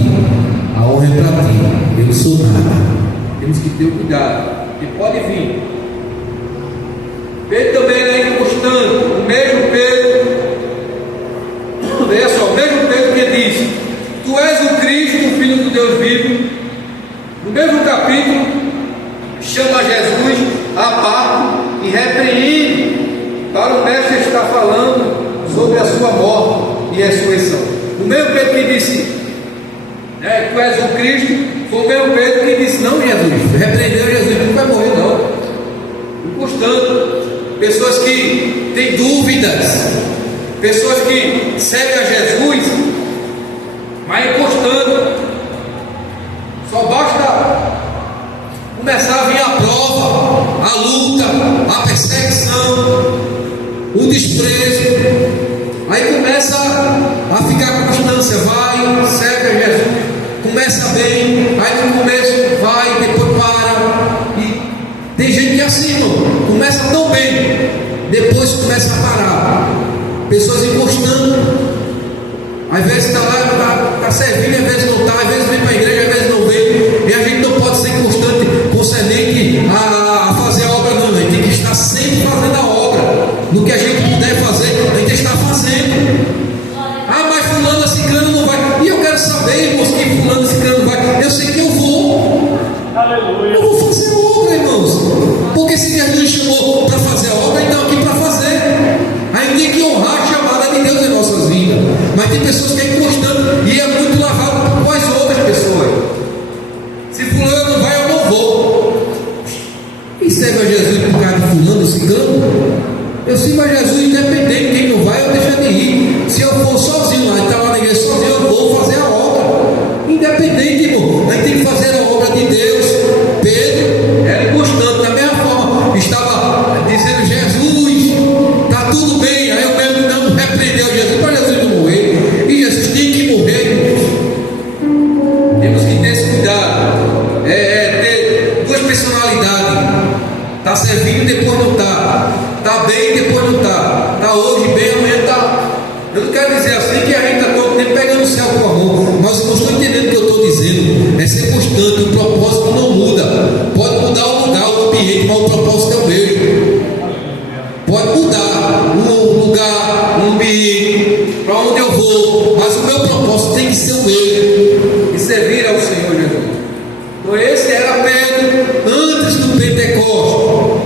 a honra é para ti. Eu não sou nada. Temos que ter cuidado, que pode vir. Pedro também era inconstante. O mesmo Pedro, veja só, o mesmo Pedro que disse: Tu és o Cristo, o Filho do Deus vivo. No mesmo capítulo, chama Jesus à parte e repreende para o mestre estar falando sobre a sua morte e ressurreição. O mesmo Pedro que disse, tu és o Cristo, foi o mesmo Pedro que disse, não, Jesus, repreendeu Jesus, não vai morrer não. Encostando, pessoas que têm dúvidas, pessoas que servem a Jesus, mas encostando, só basta começar a vir a prova, a luta, a perseguição, o desprezo, aí começa a ficar constância, vai, serve a Jesus, começa bem, aí no começo vai, depois para, e tem gente que é assim, irmão, começa tão bem, depois começa a parar, pessoas encostando, às vezes está lá, está servindo, às vezes não está, às vezes vem para a igreja, às vezes não vem, e a gente não pode ser constante concedente a fazer a obra, não, a gente tem que estar sempre fazendo a obra, no que a gente puder fazer, a gente está fazendo. Ah, mas fulano, ciclano não vai, e eu quero saber, irmãos, que fulano, ciclano não vai, eu sei que eu vou. Aleluia. Eu vou fazer a obra, irmãos, porque se Deus nos chamou para fazer a obra, então aqui para fazer, a gente tem que honrar a chamada de Deus em nossas vidas. Mas tem pessoas que é constante e é muito lavado com as outras pessoas. Se fulano não vai, eu não vou. E serve a Jesus por causa de fulano, ciclano? Eu sirvo a Jesus independente, quem não vai, eu deixo de ir. Se eu for sozinho lá, estar lá na igreja sozinho, eu vou fazer a obra. Independente, irmão, a gente tem que fazer a obra de Deus. Pedro era constante, da mesma forma, estava dizendo, Jesus, está tudo bem. Aí o mesmo não repreendeu Jesus para Jesus não morrer. E Jesus tem que morrer, irmãos. Temos que ter esse cuidado. Ter duas personalidades. Está servindo e depois não está. Está bem e depois não está. Está hoje bem, amanhã está. Eu não quero dizer assim que a gente está todo tempo pegando o céu com a mão, mas eu não estou entendendo o que eu estou dizendo. É ser constante, o propósito não muda. Pode mudar o lugar, o ambiente, mas o propósito é o mesmo. Pode mudar o lugar, o ambiente, para onde eu vou, mas o meu propósito tem que ser o mesmo, e servir ao Senhor Jesus. Então esse era Pedro antes do Pentecostes.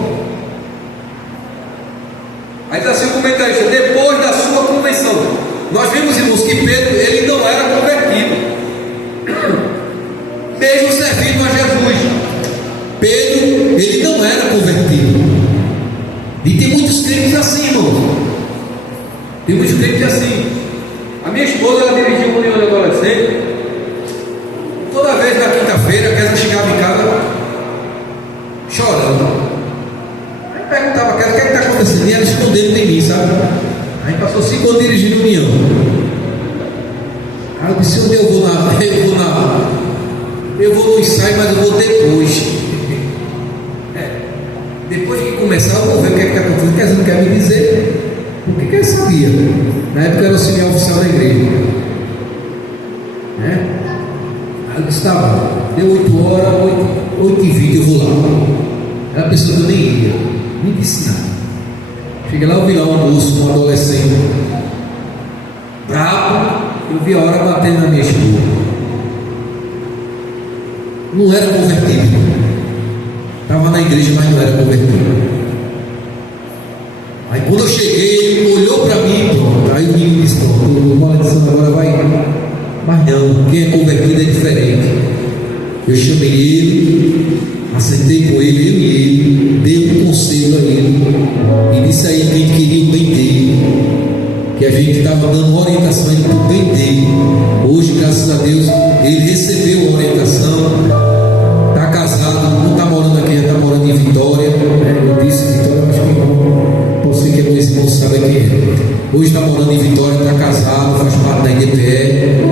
Aí está assim o comentarista, depois da sua conversão. Nós vimos, irmãos, que Pedro, ele não era convertido, mesmo servindo a Jesus. Pedro, ele não era convertido. E tem muitos crentes assim, irmãos. Tem muitos crentes assim. A minha esposa, ela dirigiu um menino adolescente. Toda vez na quinta-feira, que ela chegava em casa chorando. Aí perguntava a casa, o que é que está acontecendo? E ela escondendo de mim, sabe? Aí passou 5 anos dirigindo o União. Aí eu disse, eu vou no ensaio, mas eu vou depois. Depois que começar, eu vou ver o que é que está acontecendo. Porque você não quer me dizer. O que eu sabia? Na época eu era auxiliar oficial da igreja. Aí eu disse, tá bom, deu 8 horas, 8h20, eu vou lá. Ela pensou que eu nem ia, nem disse nada. Cheguei lá, eu vi lá um moço, um adolescente bravo, eu vi a hora batendo na minha esposa. Não era convertido, estava na igreja, mas não era convertido. Aí quando eu cheguei, ele olhou para mim, pronto. Aí o menino disse, pronto, a maldição agora vai. Mas não, quem é convertido é diferente. Eu chamei ele, assentei com ele, eu e ele, dei um conselho a ele, e disse a ele que a gente queria o bem dele, que a gente estava dando uma orientação para o bem dele. Hoje, graças a Deus, ele recebeu a orientação, está casado, não está morando aqui, está morando em Vitória. Eu disse Vitória, acho que você que é meu irmão sabe quem é. Hoje está morando em Vitória, está casado, faz parte da IDPE,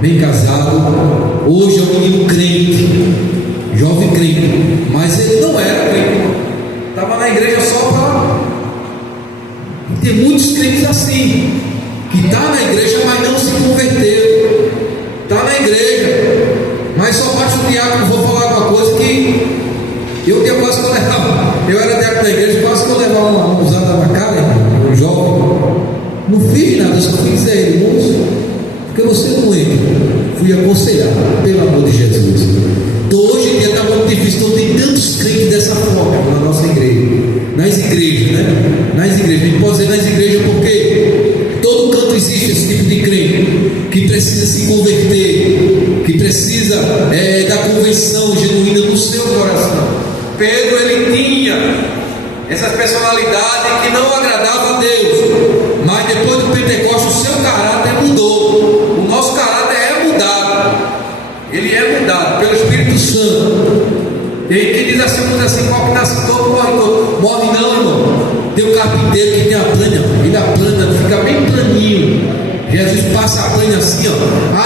bem casado. Hoje é um menino crente, jovem crente, mas ele não era crente, estava na igreja só para. Tem muitos crentes assim, que está na igreja, mas não se converteu. Está na igreja, mas só bate o diácono. Vou falar uma coisa que eu quase que eu levava. Eu era diácono da igreja, quase que eu levava uma usada na cara, um jovem. Não fiz nada, só fui dizer a ele, moço, porque você não entra. Fui aconselhar, pelo amor de Jesus. Então hoje em dia está muito difícil, então tem tantos crentes dessa forma na nossa igreja, nas igrejas, né? Pedro, ele tinha essa personalidade que não agradava a Deus, mas depois do Pentecostes o seu caráter mudou. O nosso caráter é mudado, ele é mudado pelo Espírito Santo. E aí que diz assim, qual que nasce todo, morre todo. Morre não, irmão. Tem um carpinteiro que tem a plana, ele aplana, fica bem planinho. Jesus passa a plana assim, ó.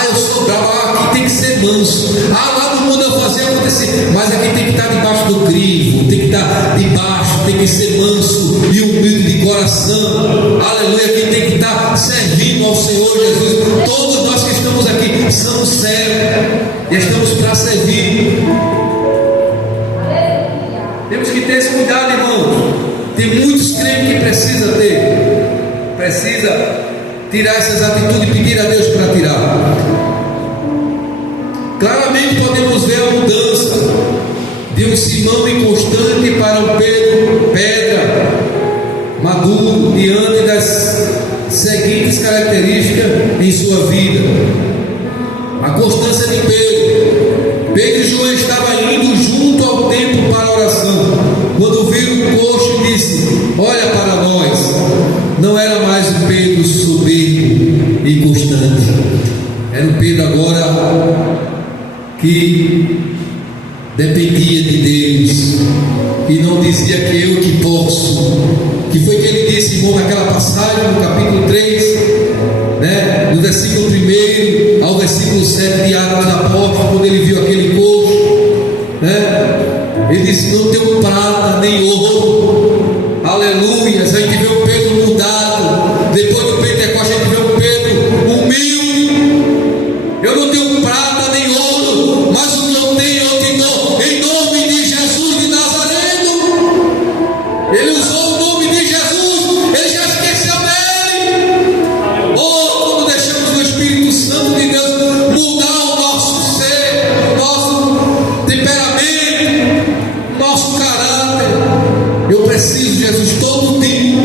Eu sou bravo, aqui tem que ser manso. Lá no mundo eu fazia acontecer, mas aqui tem que estar debaixo do crivo, tem que estar debaixo, tem que ser manso e humilde de coração. Aleluia, aqui tem que estar servindo ao Senhor Jesus. Todos nós que estamos aqui somos servos e estamos para servir. Temos que ter esse cuidado, irmãos. Tem muitos crentes que precisa tirar essas atitudes e pedir a Deus para tirar. Claramente podemos ver a mudança de um Simão inconstante para um Pedro pedra, maduro, diante das seguintes características em sua vida. A constância de Pedro. Pedro e João estavam indo junto ao templo para a oração, quando viram o coxo e disse: olha para nós. Não era mais o Pedro soberbo e constante, era o Pedro agora que dependia de Deus e não dizia que eu que posso, que foi que ele disse, irmão, naquela passagem no capítulo 3, do versículo 1 ao versículo 7 de Atos dos Apóstolos, quando ele viu aquele coxo, ele disse: não tenho prata nem ouro. Aleluia. A gente vê o Pedro mudado. Depois do Pentecostes a gente vê o Pedro humilde. Eu não tenho prata nem ouro, mas o que eu tenho eu te dou, em nome de Jesus de Nazareno. Ele usou o nome de Jesus, ele já esqueceu dele. Quando deixamos o Espírito Santo de Deus mudar o nosso ser, o nosso temperamento, o nosso caráter. Eu preciso de Jesus todo dia.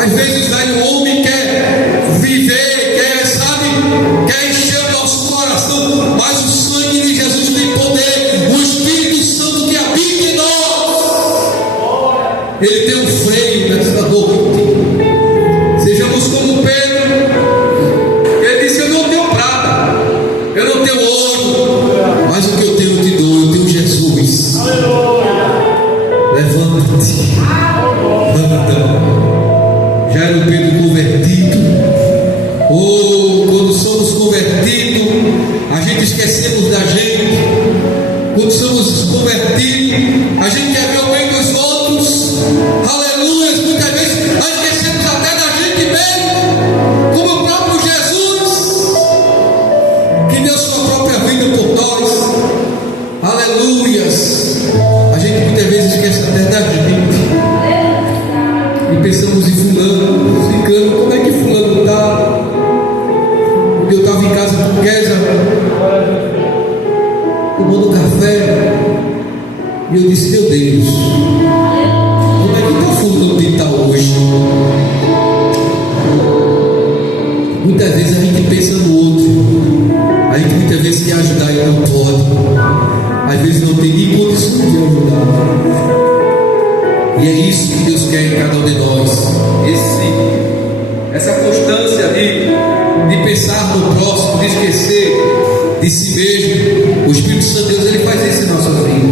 Às vezes o homem quer viver, quer encher o nosso coração, mas o sangue de Jesus tem poder. O Espírito Santo que habita em nós, ele tem um freio nesta noite. Sejamos como Pedro. Ele disse: eu não tenho prata, eu não tenho ouro, mas o que eu tenho eu te dou. Eu tenho Jesus. Levanta-te, anda. Já era o Pedro convertido. Quando somos convertidos, a gente esquecemos da gente. Quando somos convertidos, a gente quer ver o bem dos outros. Aleluia. Muitas vezes nós esquecemos até da gente mesmo, como o próprio Jesus, que deu sua própria vida por nós. Aleluias. A gente muitas vezes esquece até da gente e pensamos em fulano, ciclano. Como é que fulano está? Porque eu estava em casa com Kézia, tomando café, e eu disse: meu Deus, como é que está fulano que está hoje? Muitas vezes a gente pensa no outro, a gente muitas vezes quer ajudar e não pode, às vezes não tem nem condição de ajudar. E é isso que Deus quer em cada um de nós. Essa constância de pensar no próximo, de esquecer de si mesmo. O Espírito Santo de Deus, ele faz isso em nossa vida.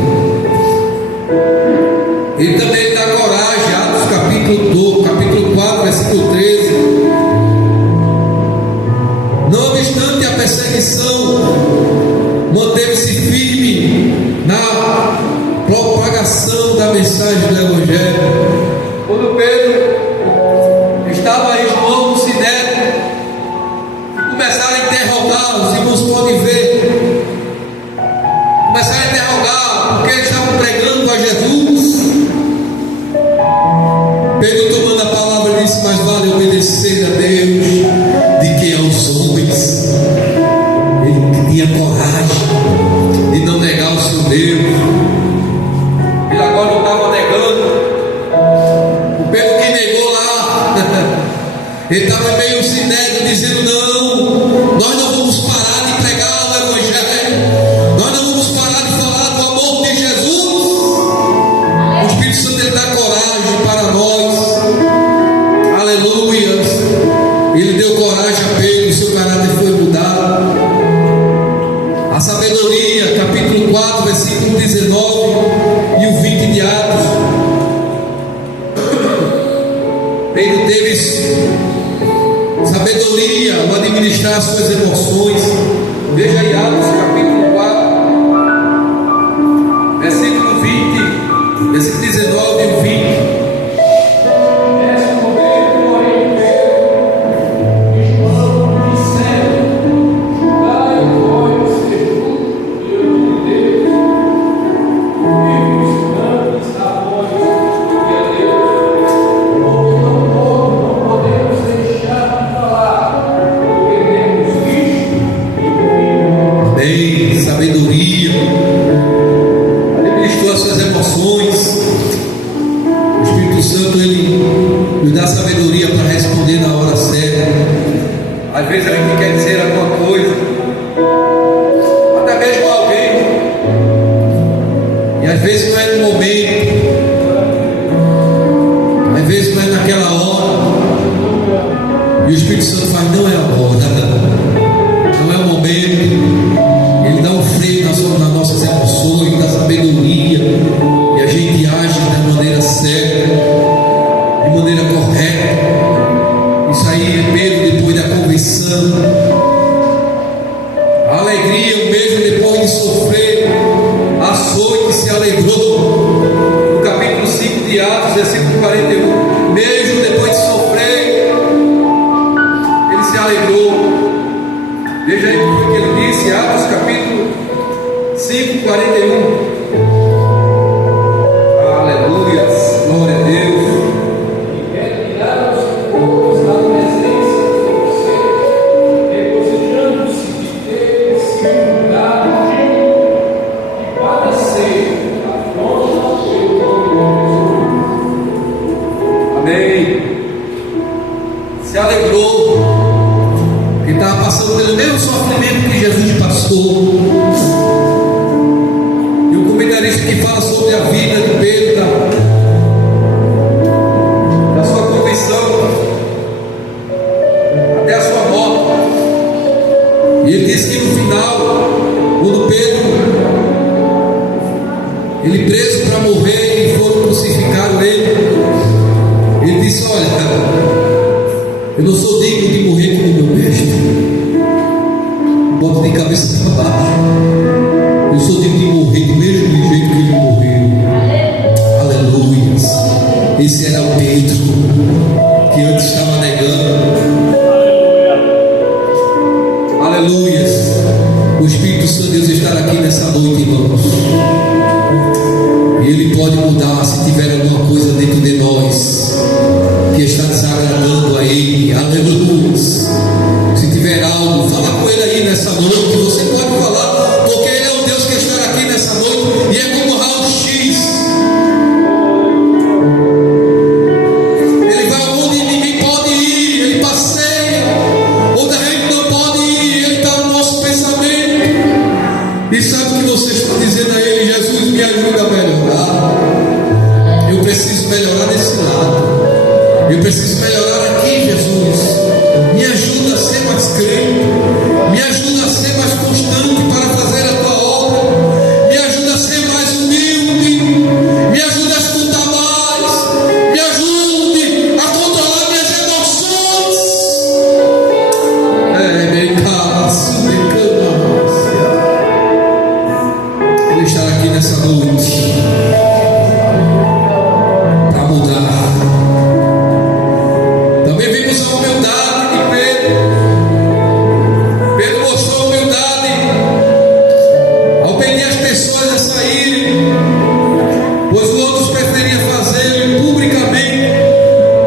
Ele também dá coragem. Atos capítulo 4, versículo 13. Não obstante a perseguição, manteve-se firme na propagação da mensagem do Evangelho. Quando Pedro estava aí, João no Sinédrio, começaram a interrogar. Os irmãos podem ver, começaram a interrogar porque eles estavam pregando a Jesus. Pedro, tomando a palavra, disse: mais vale obedecer a Deus do que aos homens. Ele tinha coragem de não negar o seu Deus. Ele agora não estava negando. O Pedro que negou lá, ele estava meio sinédrio, dizendo: não, nós não vamos parar de pregar o Evangelho, nós não vamos parar de falar do amor de Jesus. versículo 19 e o 20 de Atos. Pedro teve sabedoria ao administrar suas emoções. Veja aí Atos capítulo 4, versículo 20, versículo 19 e o 20. Sabedoria, administrou as suas emoções. O Espírito Santo, ele nos dá sabedoria para responder na hora certa. Às vezes a gente quer dizer alguma coisa, até mesmo a alguém, e às vezes não é no momento, às vezes não é naquela hora, e o Espírito Santo faz: não é a hora, não é o momento. Ele dá um freio nas nossas emoções, dá sabedoria, e a gente age da maneira certa, de maneira correta. Isso aí, Pedro, depois da conversão, a alegria, mesmo depois de sofrer açoite, se alegrou. No capítulo 5 de Atos, versículo 41, mesmo depois de sofrer, ele se alegrou. Veja aí o que ele disse, Atos capítulo 5, 41. Aleluias, glória a Deus. E retiraram-se todos da presença do céu, regozijando-se de ter se mudado e para ser a afronta pelo nome de Amém. Se alegrou. Ele estava passando pelo mesmo sofrimento que Jesus passou. E o comentarista que fala sobre a vida de Pedro, da sua conversão até a sua morte, e ele disse que no final, quando Pedro, ele preso para morrer e foram crucificar ele disse: olha, eu não sou digno de morrer como meu mestre. Bota de cabeça para baixo. Eu sou digno de morrer do mesmo jeito que ele morreu. Aleluia. Esse era o Pedro que antes estava negando. Aleluia. O Espírito Santo de Deus está aqui nessa noite, irmãos. E Ele pode mudar se tiver alguma coisa dentro de nós que está desagradando a Ele. Aleluia. Se tiver algo, fala com Ele aí nessa noite. Você pode falar, porque Ele é o Deus que está aqui nessa noite. E é como raio-x. Ele vai onde ninguém pode ir. Ele passeia onde a gente não pode ir. Ele está no nosso pensamento. E sabe o que você está dizendo a Ele? Jesus, me ajuda a melhorar. Eu preciso melhorar desse lado. Eu preciso melhorar aqui, Jesus. Me ajuda a ser mais crente. Me ajuda a ser mais constante para fazer a tua obra. Me ajuda a ser mais humilde. Me ajuda a escutar mais. Me ajude a controlar minhas emoções. Ele estará aqui nessa noite para mudar. Também vimos a humildade de Pedro. Pedro mostrou humildade ao pedir às pessoas a saírem, pois os outros preferiam fazê-lo publicamente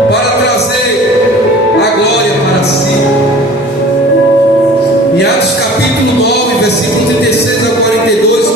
para trazer a glória para si. Em Atos capítulo 9, versículo 36 a 42,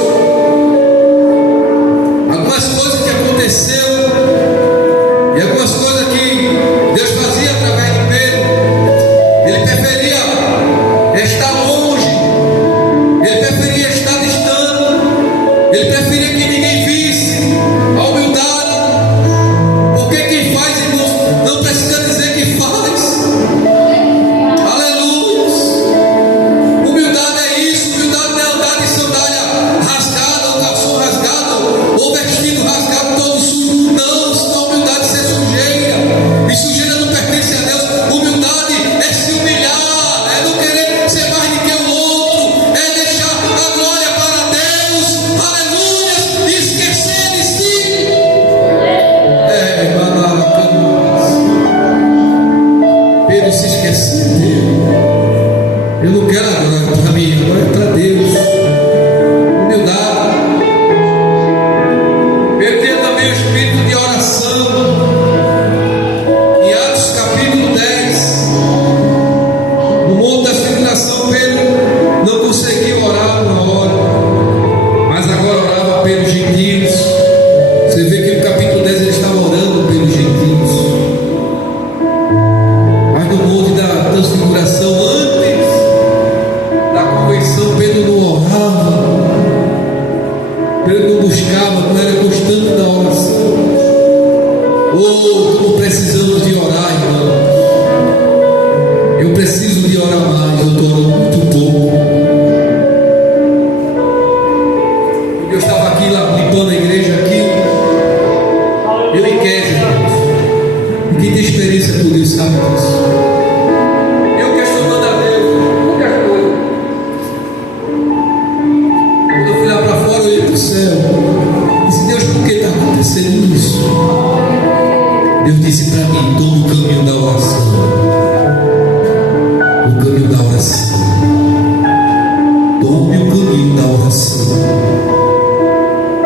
Pedro não buscava, não era constante na oração. Oh, como precisamos de orar, irmão. Eu preciso de orar mais, eu estou orando muito pouco. Eu estava aqui lá limpando a igreja aqui. Eu e Kézia, irmãos. Quem tem experiência por isso sabe disso. Eu questionando a Deus, qualquer coisa. Quando eu fui lá para fora, eu olhei para o céu. Disse, Deus, por que está acontecendo isso? Deus disse para mim, tome o caminho da oração. O caminho da oração. Tome o caminho da oração.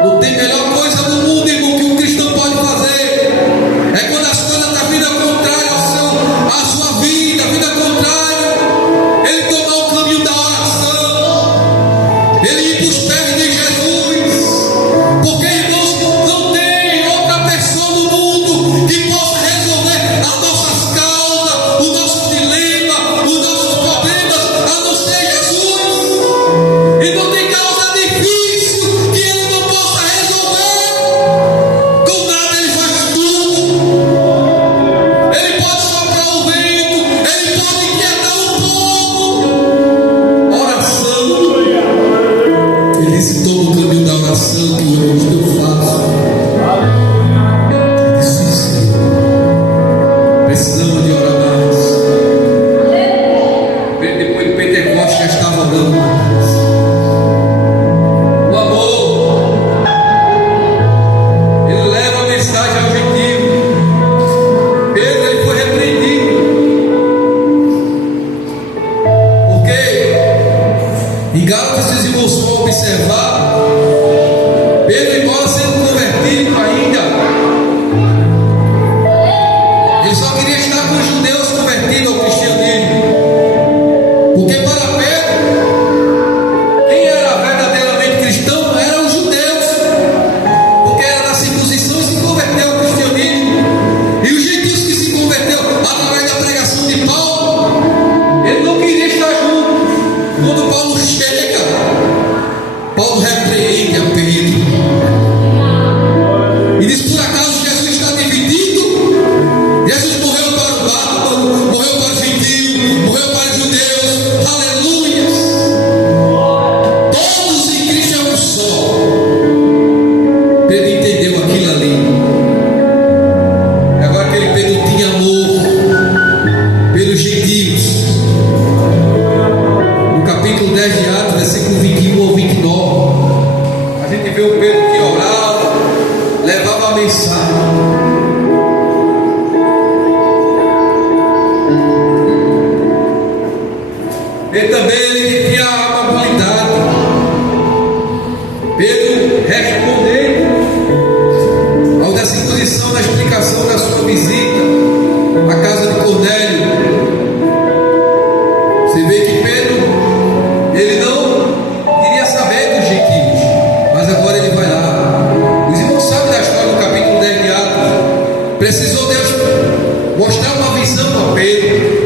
Não tem melhor coisa do mundo, irmão, que um cristão pode fazer. É quando as coisas da vida contrária à sua vida, a vida contrária, ele tomar o caminho da oração. Ele ir para os pés de Jesus. Porque, irmãos, não tem outra pessoa no mundo que possa resolver as nossas causas, os nossos dilemas, os nossos problemas, a não ser Jesus. E não tem causa difícil que ele não possa resolver. Com nada ele faz tudo. Ele pode soprar o vento, ele pode inquietar o povo. Oração. Ele disse: toma o caminho da oração, que o resto eu faço. Ele disse: Senhor, precisamos de orar mais. Depois do Pentecostes já estava orando mais. O amor, ele leva a mensagem ao objetivo. Pedro, ele foi repreendido. Porque em Gálatas, se os irmãos for observar, Pedro, embora sendo convertido ainda, ele só queria estar com os judeus convertidos ao cristianismo. Porque para Pedro, quem era verdadeiramente cristão eram os judeus, porque era na circuncisão e se converteu ao cristianismo. E os gentios que se converteu através da pregação de Paulo, ele não queria estar junto. Quando Paulo chega, Paulo repreende a Pedro e diz: por acaso Jesus está dividido? Jesus morreu para o bárbaro, morreu para o gentio, morreu para os judeus. Aleluia! Todos em Cristo é um só. Pedro entendeu aquilo ali. E agora aquele Pedro tinha amor pelos gentios. No capítulo 10 de Atos, versículo 21 ao 29, a gente vê o Pedro que orava, levava a mensagem. Ele também ele tinha a amabilidade. Pedro respondeu ao da circuncisão na explicação da sua visita à casa de Cornélio. Você vê que Pedro, ele não queria saber dos gentios, mas agora ele vai lá. Os irmãos sabem da história do capítulo 10 de Atos. Precisou Deus mostrar uma visão para Pedro.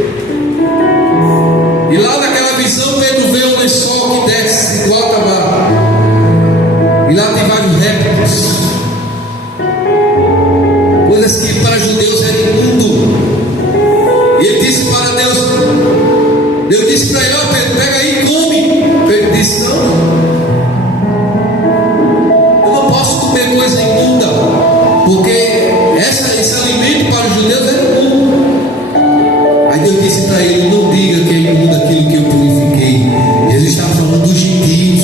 E lá naquela visão, Pedro vê um lençol que desce do alto a mar. E lá tem vários répteis, coisas que para judeus era imundo. E ele disse para Deus, Deus disse para ele: ó Pedro, pega aí e come. Pedro disse: não, eu não posso comer coisa imunda, porque esse alimento para os judeus era imundo. Aí Deus disse para ele: não diga que é imundo aquilo que eu purifiquei. Jesus estava falando dos gentios.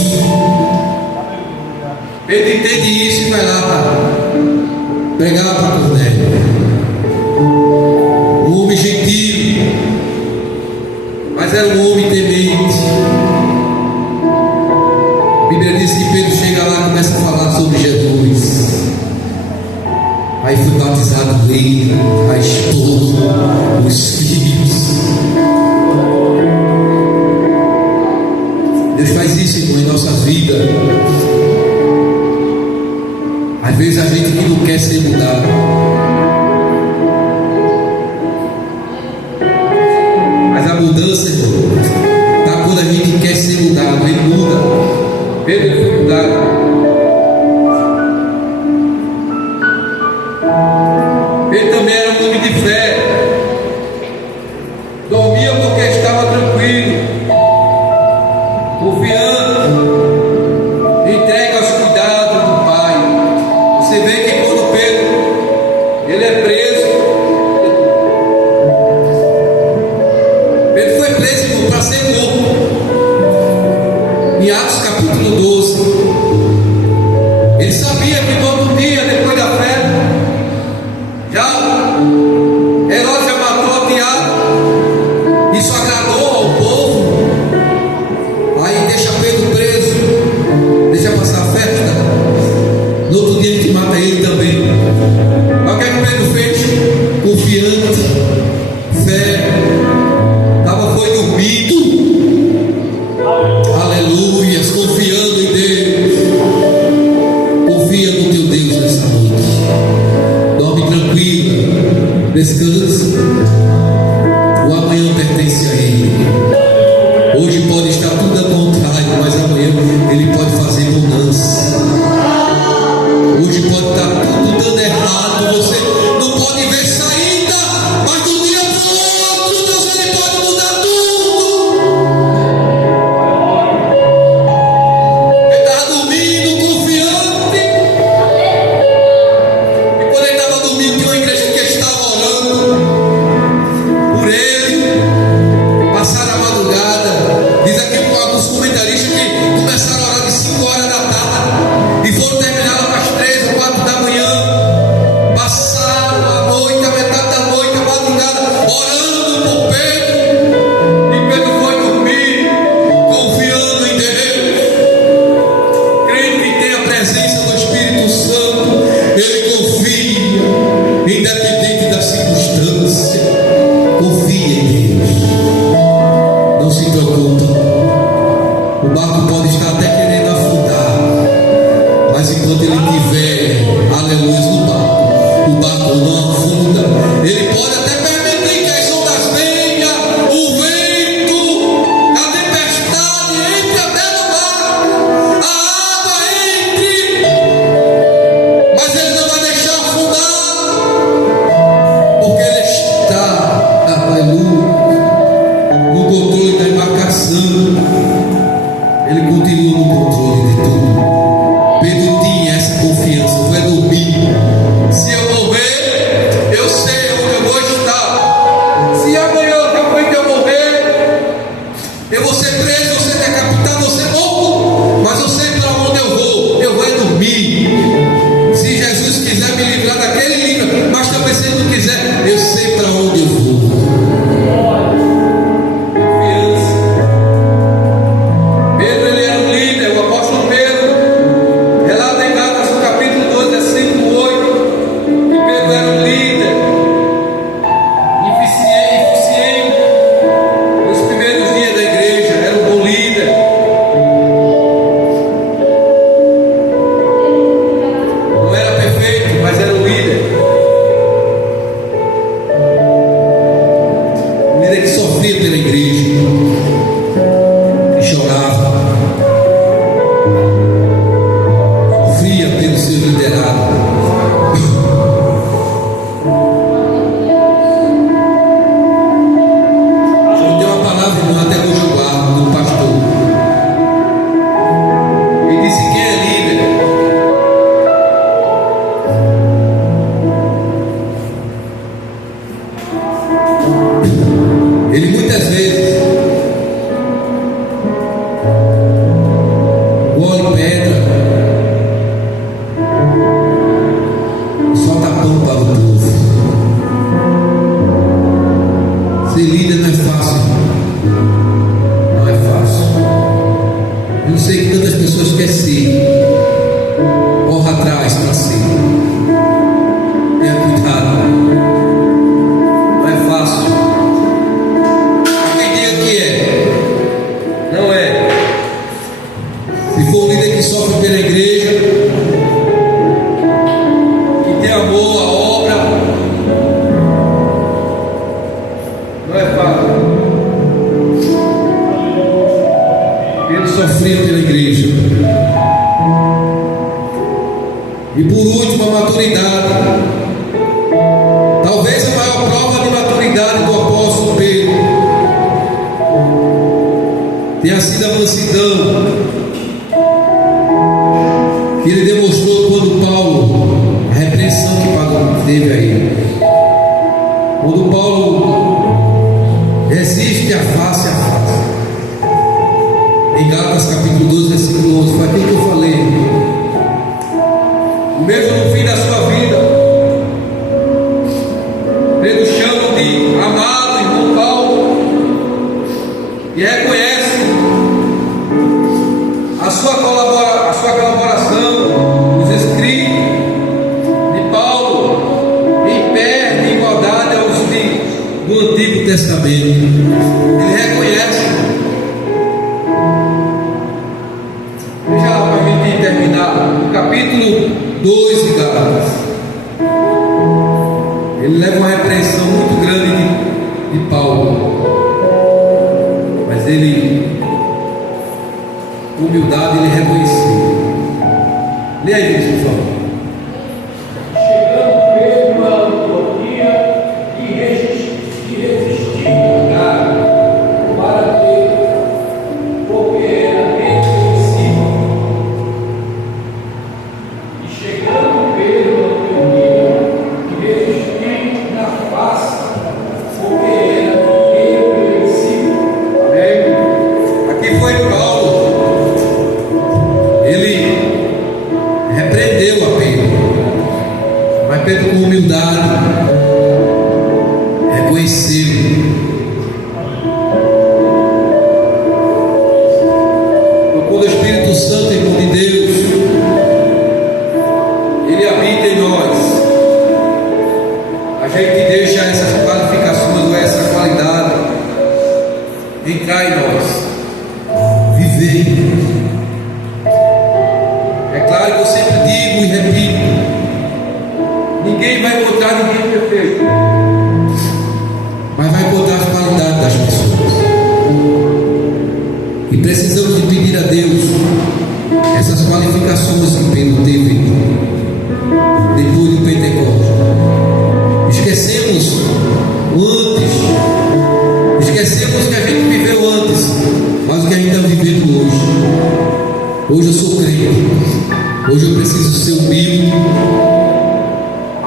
Pedro entende isso e vai lá pregar para Cornélio. Um homem gentil, mas era um homem temente. A Bíblia diz que Pedro chega lá e começa a falar sobre Jesus. Aí foi batizado ele, a esposa, os filhos. Deus faz isso, irmão, em nossas vidas. Às vezes a gente que não quer ser mudado. Mas a mudança, irmão, tá quando a gente quer ser mudado. Ele muda. Pedro foi mudado. Descanse. O amanhã pertence a Ele. Hoje pode estar tudo ao contrário, mas amanhã Ele pode fazer bonança. Hoje pode estar tudo dando errado, você não pode ver saída, mas do dia para o outro Deus Ele pode mudar tudo. Ele estava dormindo confiante, e quando ele estava dormindo tinha uma igreja que estava orando por ele. Passaram a madrugada. Diz aqui alguns comentaristas que começaram a orar de 5 horas da tarde e foram terminar lá para as 3 ou 4 da manhã. Passaram a noite, a metade da noite, a madrugada, orando por Pedro. E Pedro foi dormir, confiando em Deus, crendo que tem a presença do Espírito Santo. Ele confia, independente da circunstância. Confia em Deus. Não se preocupe. O barco pode estar até querendo afundar, mas enquanto ele tiver, aleluia, no barco, o barco não afunda. Ele pode até permitir que as ondas venham, o vento, a tempestade entre até no barco, a água entre, mas ele não vai deixar afundar, porque ele está, aleluia, no controle da embarcação. Ele continua no controle de tudo. Pedro tinha essa confiança. Vai dormir. Se eu morrer, eu sei onde eu vou estar. Se amanhã, depois de eu morrer, eu vou ser preso, vou ser decapitado, vou ser morto, mas eu sei para onde eu vou. Eu vou dormir. Se Jesus quiser me livrar daquele livro, mas também se ele não quiser, eu sei para onde eu vou. Pedro, ele era um líder, o apóstolo Pedro, relata em Gálatas no capítulo 2, versículo 8, que Pedro era um líder, eficiente, nos primeiros dias da igreja, era um bom líder. Não era perfeito, mas era um líder. Um líder que sofria pela igreja, que chorava, sofria pelo seu liderado. Eu dei uma palavra, irmão, até hoje eu guardo, do pastor. Ele disse: quem é líder ele muitas vezes engole pedra, solta pão para o povo. Ser líder não é fácil. Não é fácil. Eu não sei que tantas pessoas querem ser. Corra atrás para ser. Tenha cuidado. Não é fácil. Quem diga que é? Não é. Se for um líder que sofre pela igreja, que tem amor à obra, não é fácil. Ele sofria pela igreja. E por último, a maturidade. Talvez a maior prova de maturidade do apóstolo Pedro tenha sido a mansidão que ele demonstrou quando Paulo, a repreensão que Paulo teve a ele. Quando Paulo resiste a face a face. Em Gálatas capítulo 12, versículo 11, foi aquilo que eu falei. Mesmo no fim da sua vida, Pedro chama de amado irmão Paulo e reconhece a sua colaboração nos escritos de Paulo em pé de igualdade aos do Antigo Testamento. Ele reconhece. Deixa lá para a gente terminar no capítulo 2 de Gálatas. Ele leva uma repreensão Lê aí, Vinícius, por favor. Chegando Pedro a Antioquia e resistindo para Pedro, porque era reconhecido. E chegando Pedro a Antioquia e resistindo na face, porque era reconhecido. Amém. Aqui foi Paulo. Ele repreendeu a Pedro, mas Pedro, com humildade, reconheceu. Quando o Espírito Santo, irmão de Deus, ele habita em nós, a gente deixa essas qualificações ou essa qualidade entrar em nós, viver. É claro que eu sempre digo e repito: ninguém vai encontrar ninguém perfeito, mas vai encontrar as qualidades das pessoas. E precisamos de pedir a Deus essas qualificações que Pedro teve depois do Pentecostes. Esquecemos o antes, esquecemos o que a gente viveu antes, mas o que a gente está vivendo hoje. Hoje eu sou crente, hoje eu preciso ser humilde,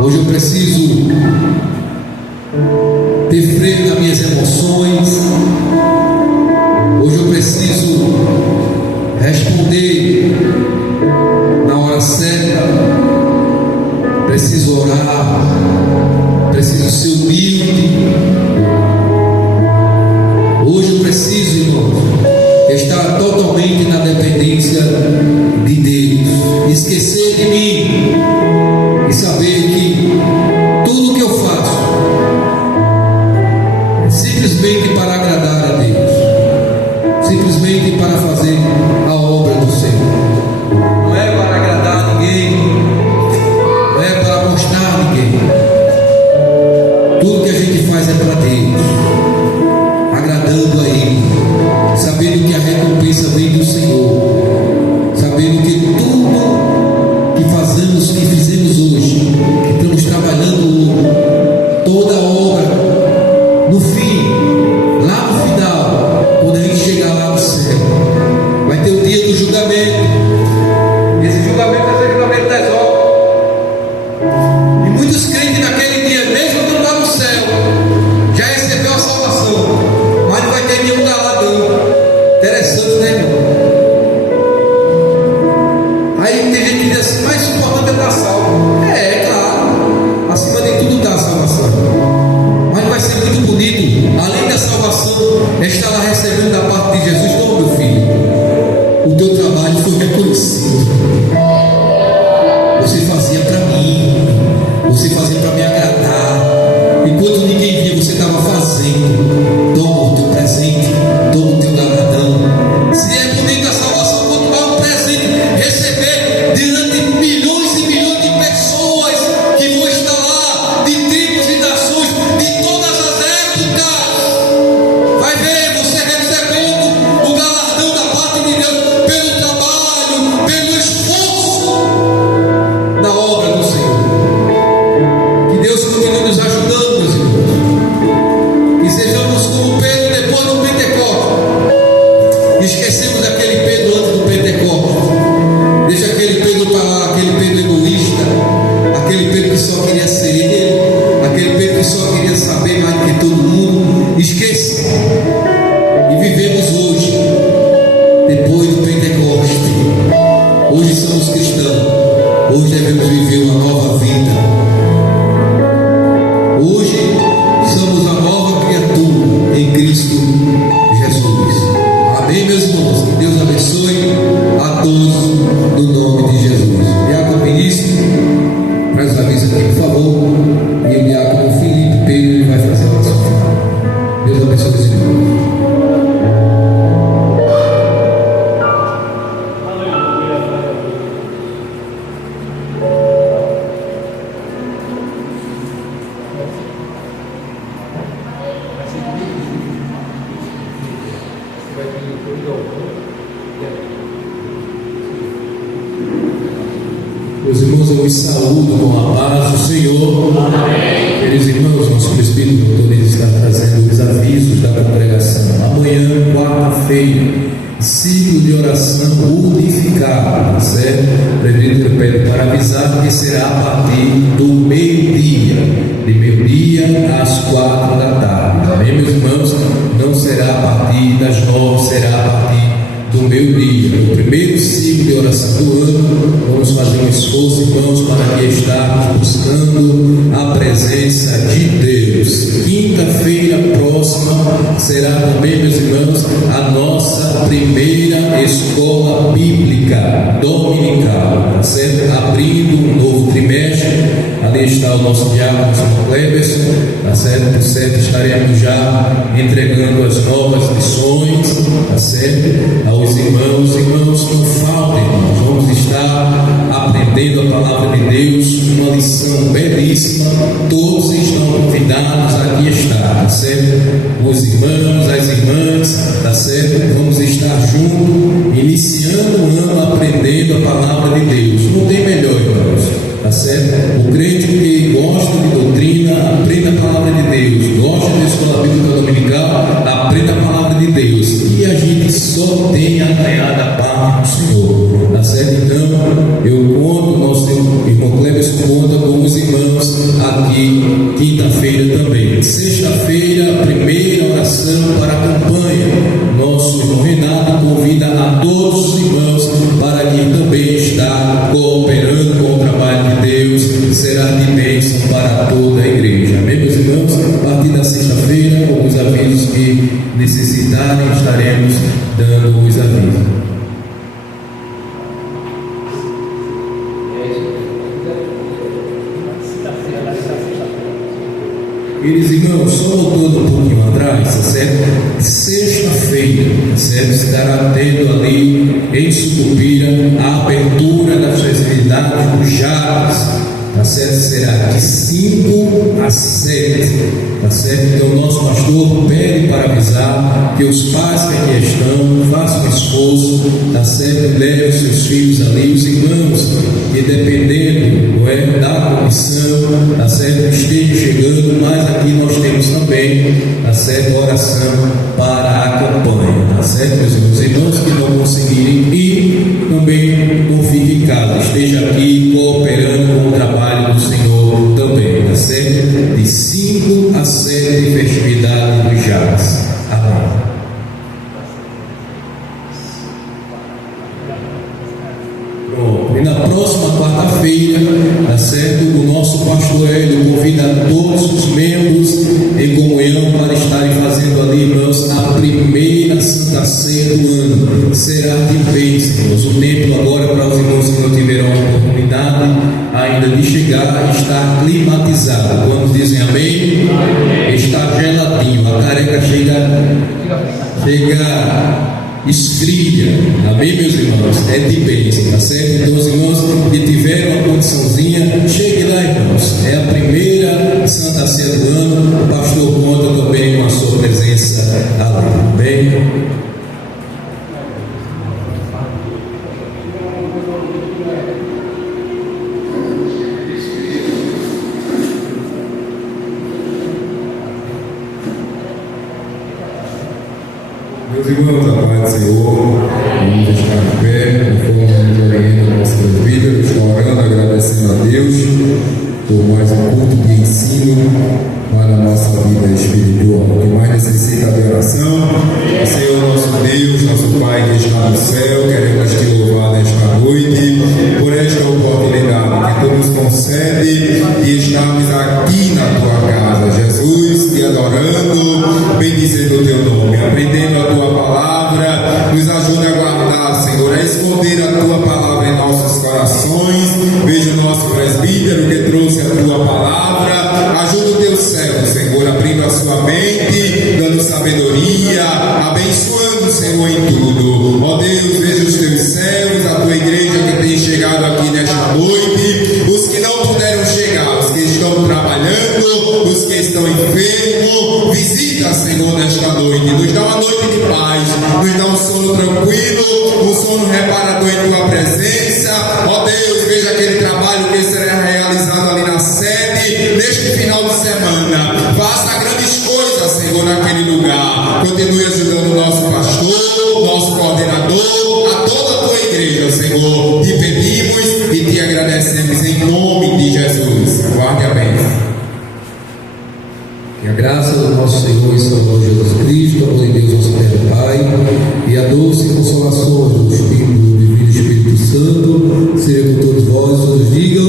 hoje eu preciso ter freio nas minhas emoções, hoje eu preciso responder na hora certa, preciso orar, preciso ser humilde. Hoje eu preciso, irmão, estar totalmente na dependência de Deus, esquecer de mim e saber que tudo que eu faço é simplesmente para agradar a Deus, simplesmente para fazer a obra do Senhor. Não é para agradar ninguém, não é para mostrar ninguém. Tudo que a gente faz é para Deus, agradando a Ele, sabendo que a recompensa vem do Senhor, sabendo que tudo que fazemos, que fizemos hoje, que estamos trabalhando hoje, toda a obra, no fim, lá no final, quando a gente chegar lá no céu, vai ter o dia do julgamento. Esse julgamento vai ser o julgamento das obras. E muitos crentes naquele dia, mesmo quando lá no céu, já recebeu a salvação, mas não vai ter nenhum galadão. Interessante, né, irmão? Aí tem gente que diz assim: mas o importante é estar salvo. É claro, acima de tudo está a salvação. Mas não vai ser muito bonito, além da salvação, estar lá recebendo da parte de Jesus: ô meu filho, o teu trabalho foi reconhecido. Você fazia para mim, você fazia para me agradar. Enquanto ninguém via, você estava fazendo. Toma o teu presente, toma o teu galardão. Se é bonita a salvação, quanto mais um presente receber diante de milhões e milhões de pessoas que vão estar lá, de tribos e nações, de todas as épocas. Vai ver você recebendo o galardão da parte de Deus pelo trabalho, pelo esforço na obra do Senhor. Que Deus continue nos ajudando, meus irmãos. Que sejamos como Pedro depois do Pentecostes. Esquecemos daquele Pedro antes do Pentecostes. Deixa aquele Pedro para lá, aquele Pedro egoísta, aquele Pedro que só queria ser ele, aquele Pedro que só queria saber mais do que todo mundo. Esqueça. E vivemos hoje, depois do Pentecostes. Hoje somos cristãos. Hoje devemos viver uma nova vida. Hoje somos a nova criatura em Cristo Jesus. Amém, meus irmãos? Que Deus abençoe a todos no nome de Jesus. Diácono Vinícius, traz os avisos aqui, por favor. E o diácono Felipe Pedro, ele vai fazer a oração final. Deus abençoe os irmãos. Aleluia. Meus irmãos, eu os saúdo com a paz do Senhor. Amém. Queridos irmãos, nosso presbítero doutor está trazendo os avisos da congregação. Amanhã, quarta-feira, ciclo de oração unificado, tá certo? O presbítero pede para avisar que será a partir do meio-dia, de meio-dia às 4 da tarde. Amém, meus irmãos? Não será a partir das 9, será a partir do meio-dia. No primeiro ciclo de oração do ano, vamos fazer um esforço, irmãos, para que estarmos buscando a presença de Deus. Quinta-feira próxima será também, meus irmãos, a nossa primeira escola bíblica dominical, tá certo? Abrindo um novo trimestre. Ali está o nosso diácono Cleberson, tá certo? Por certo, estaremos já entregando as novas lições, tá certo? Aos irmãos, não faltem, irmãos. Vamos estar aprendendo a palavra de Deus, uma lição belíssima. Todos estão convidados a aqui estar, tá certo? Os irmãos, as irmãs, tá certo? Vamos estar juntos, iniciando o ano aprendendo a palavra de Deus. Não tem melhor, irmãos, tá certo? O crente que gosta de doutrina, aprenda a palavra de Deus. Gosta da escola bíblica dominical, aprenda a palavra de Deus. E a gente só tem a ganhar da parte do Senhor, tá certo? Então, eu conto, nosso irmão Cleberson conta com os irmãos aqui, quinta-feira também. Sexta-feira, primeira oração para a campanha. Nosso irmão Renato convida a todos os irmãos para que também está cooperando com o trabalho de Deus. Será de bênção para toda a igreja. Amém, meus irmãos? A partir da sexta-feira, com os avisos que necessitarem, estaremos dando os avisos. Queridos irmãos, só voltando um pouquinho atrás, tá certo? Sexta-feira, tá certo? Estará tendo ali em Sucupira a abertura das festividades dos Jardins, tá certo? Será de 5 a 7, tá certo? Então, o nosso pastor pede para avisar que os pais que aqui estão façam um esforço, tá certo? Levem os seus filhos ali, os irmãos que dependendo, não é, da comissão, tá certo? Estejam chegando, mas aqui nós temos também, tá certo? Oração para a campanha, tá certo, meus irmãos? Os irmãos que não conseguirem ir, também não fiquem em casa, esteja aqui cooperando com o trabalho do Senhor também, tá certo? De 5 a 7 festividade dos Jardins. Amém. E na próxima quarta-feira, tá certo? O nosso pastor Hélio convida todos os membros em comunhão para estarem fazendo ali, irmãos, a primeira Santa Ceia do ano. Será de bênção, irmãos. O templo agora, para os irmãos que não tiveram a oportunidade ainda de chegar, está climatizado. Quando dizem amém? Amém. Está geladinho, a careca chega esfria, amém, meus irmãos? É de bênção, tá certo? Então, os irmãos que tiveram uma condiçãozinha, chegue lá, irmãos. É a primeira Santa Ceia do ano. O pastor conta também com a sua presença ali, bem? Meus irmãos, a paz do Senhor, vamos estar de pé, conforme nos orienta o nosso presbítero, estou orando, agradecendo a Deus por mais um culto de ensino para a nossa vida espiritual. O que mais necessita de oração, Senhor nosso Deus, nosso Pai que está no céu, queremos te louvar nesta noite por esta oportunidade que tu nos concede de estarmos aqui na tua casa, Jesus, te adorando, bendizendo o teu nome, aprendendo a tua palavra, nos ajuda a guardar, Senhor, a esconder a tua palavra em nossos corações. Veja o nosso presbítero que trouxe a tua palavra, ajuda o teu servo, Senhor, abrindo a sua mente, dando sabedoria, abençoando, Senhor, em tudo. Ó Deus, veja os teus servos, a tua igreja que tem chegado aqui nesta noite, os que não puderam chegar, os que estão trabalhando, os que estão enfermos, visita, Senhor, nesta noite, nos dá uma noite de paz, nos dá um sono tranquilo, um sono reparador em tua presença. Ó Deus, veja aquele trabalho que será realizado ali na sede neste final de semana. Faça grandes coisas, Senhor, naquele lugar. Continue ajudando o nosso pastor, nosso coordenador, a toda a tua igreja, Senhor. Te pedimos e te agradecemos em nome de Jesus. Guarde a bênção. Que a graça do nosso Senhor e Salvador Jesus Cristo, a amor de Deus, nosso Pai, e a doce consolação do Espírito Divino e Espírito Santo, seja com todos vós, todos digam.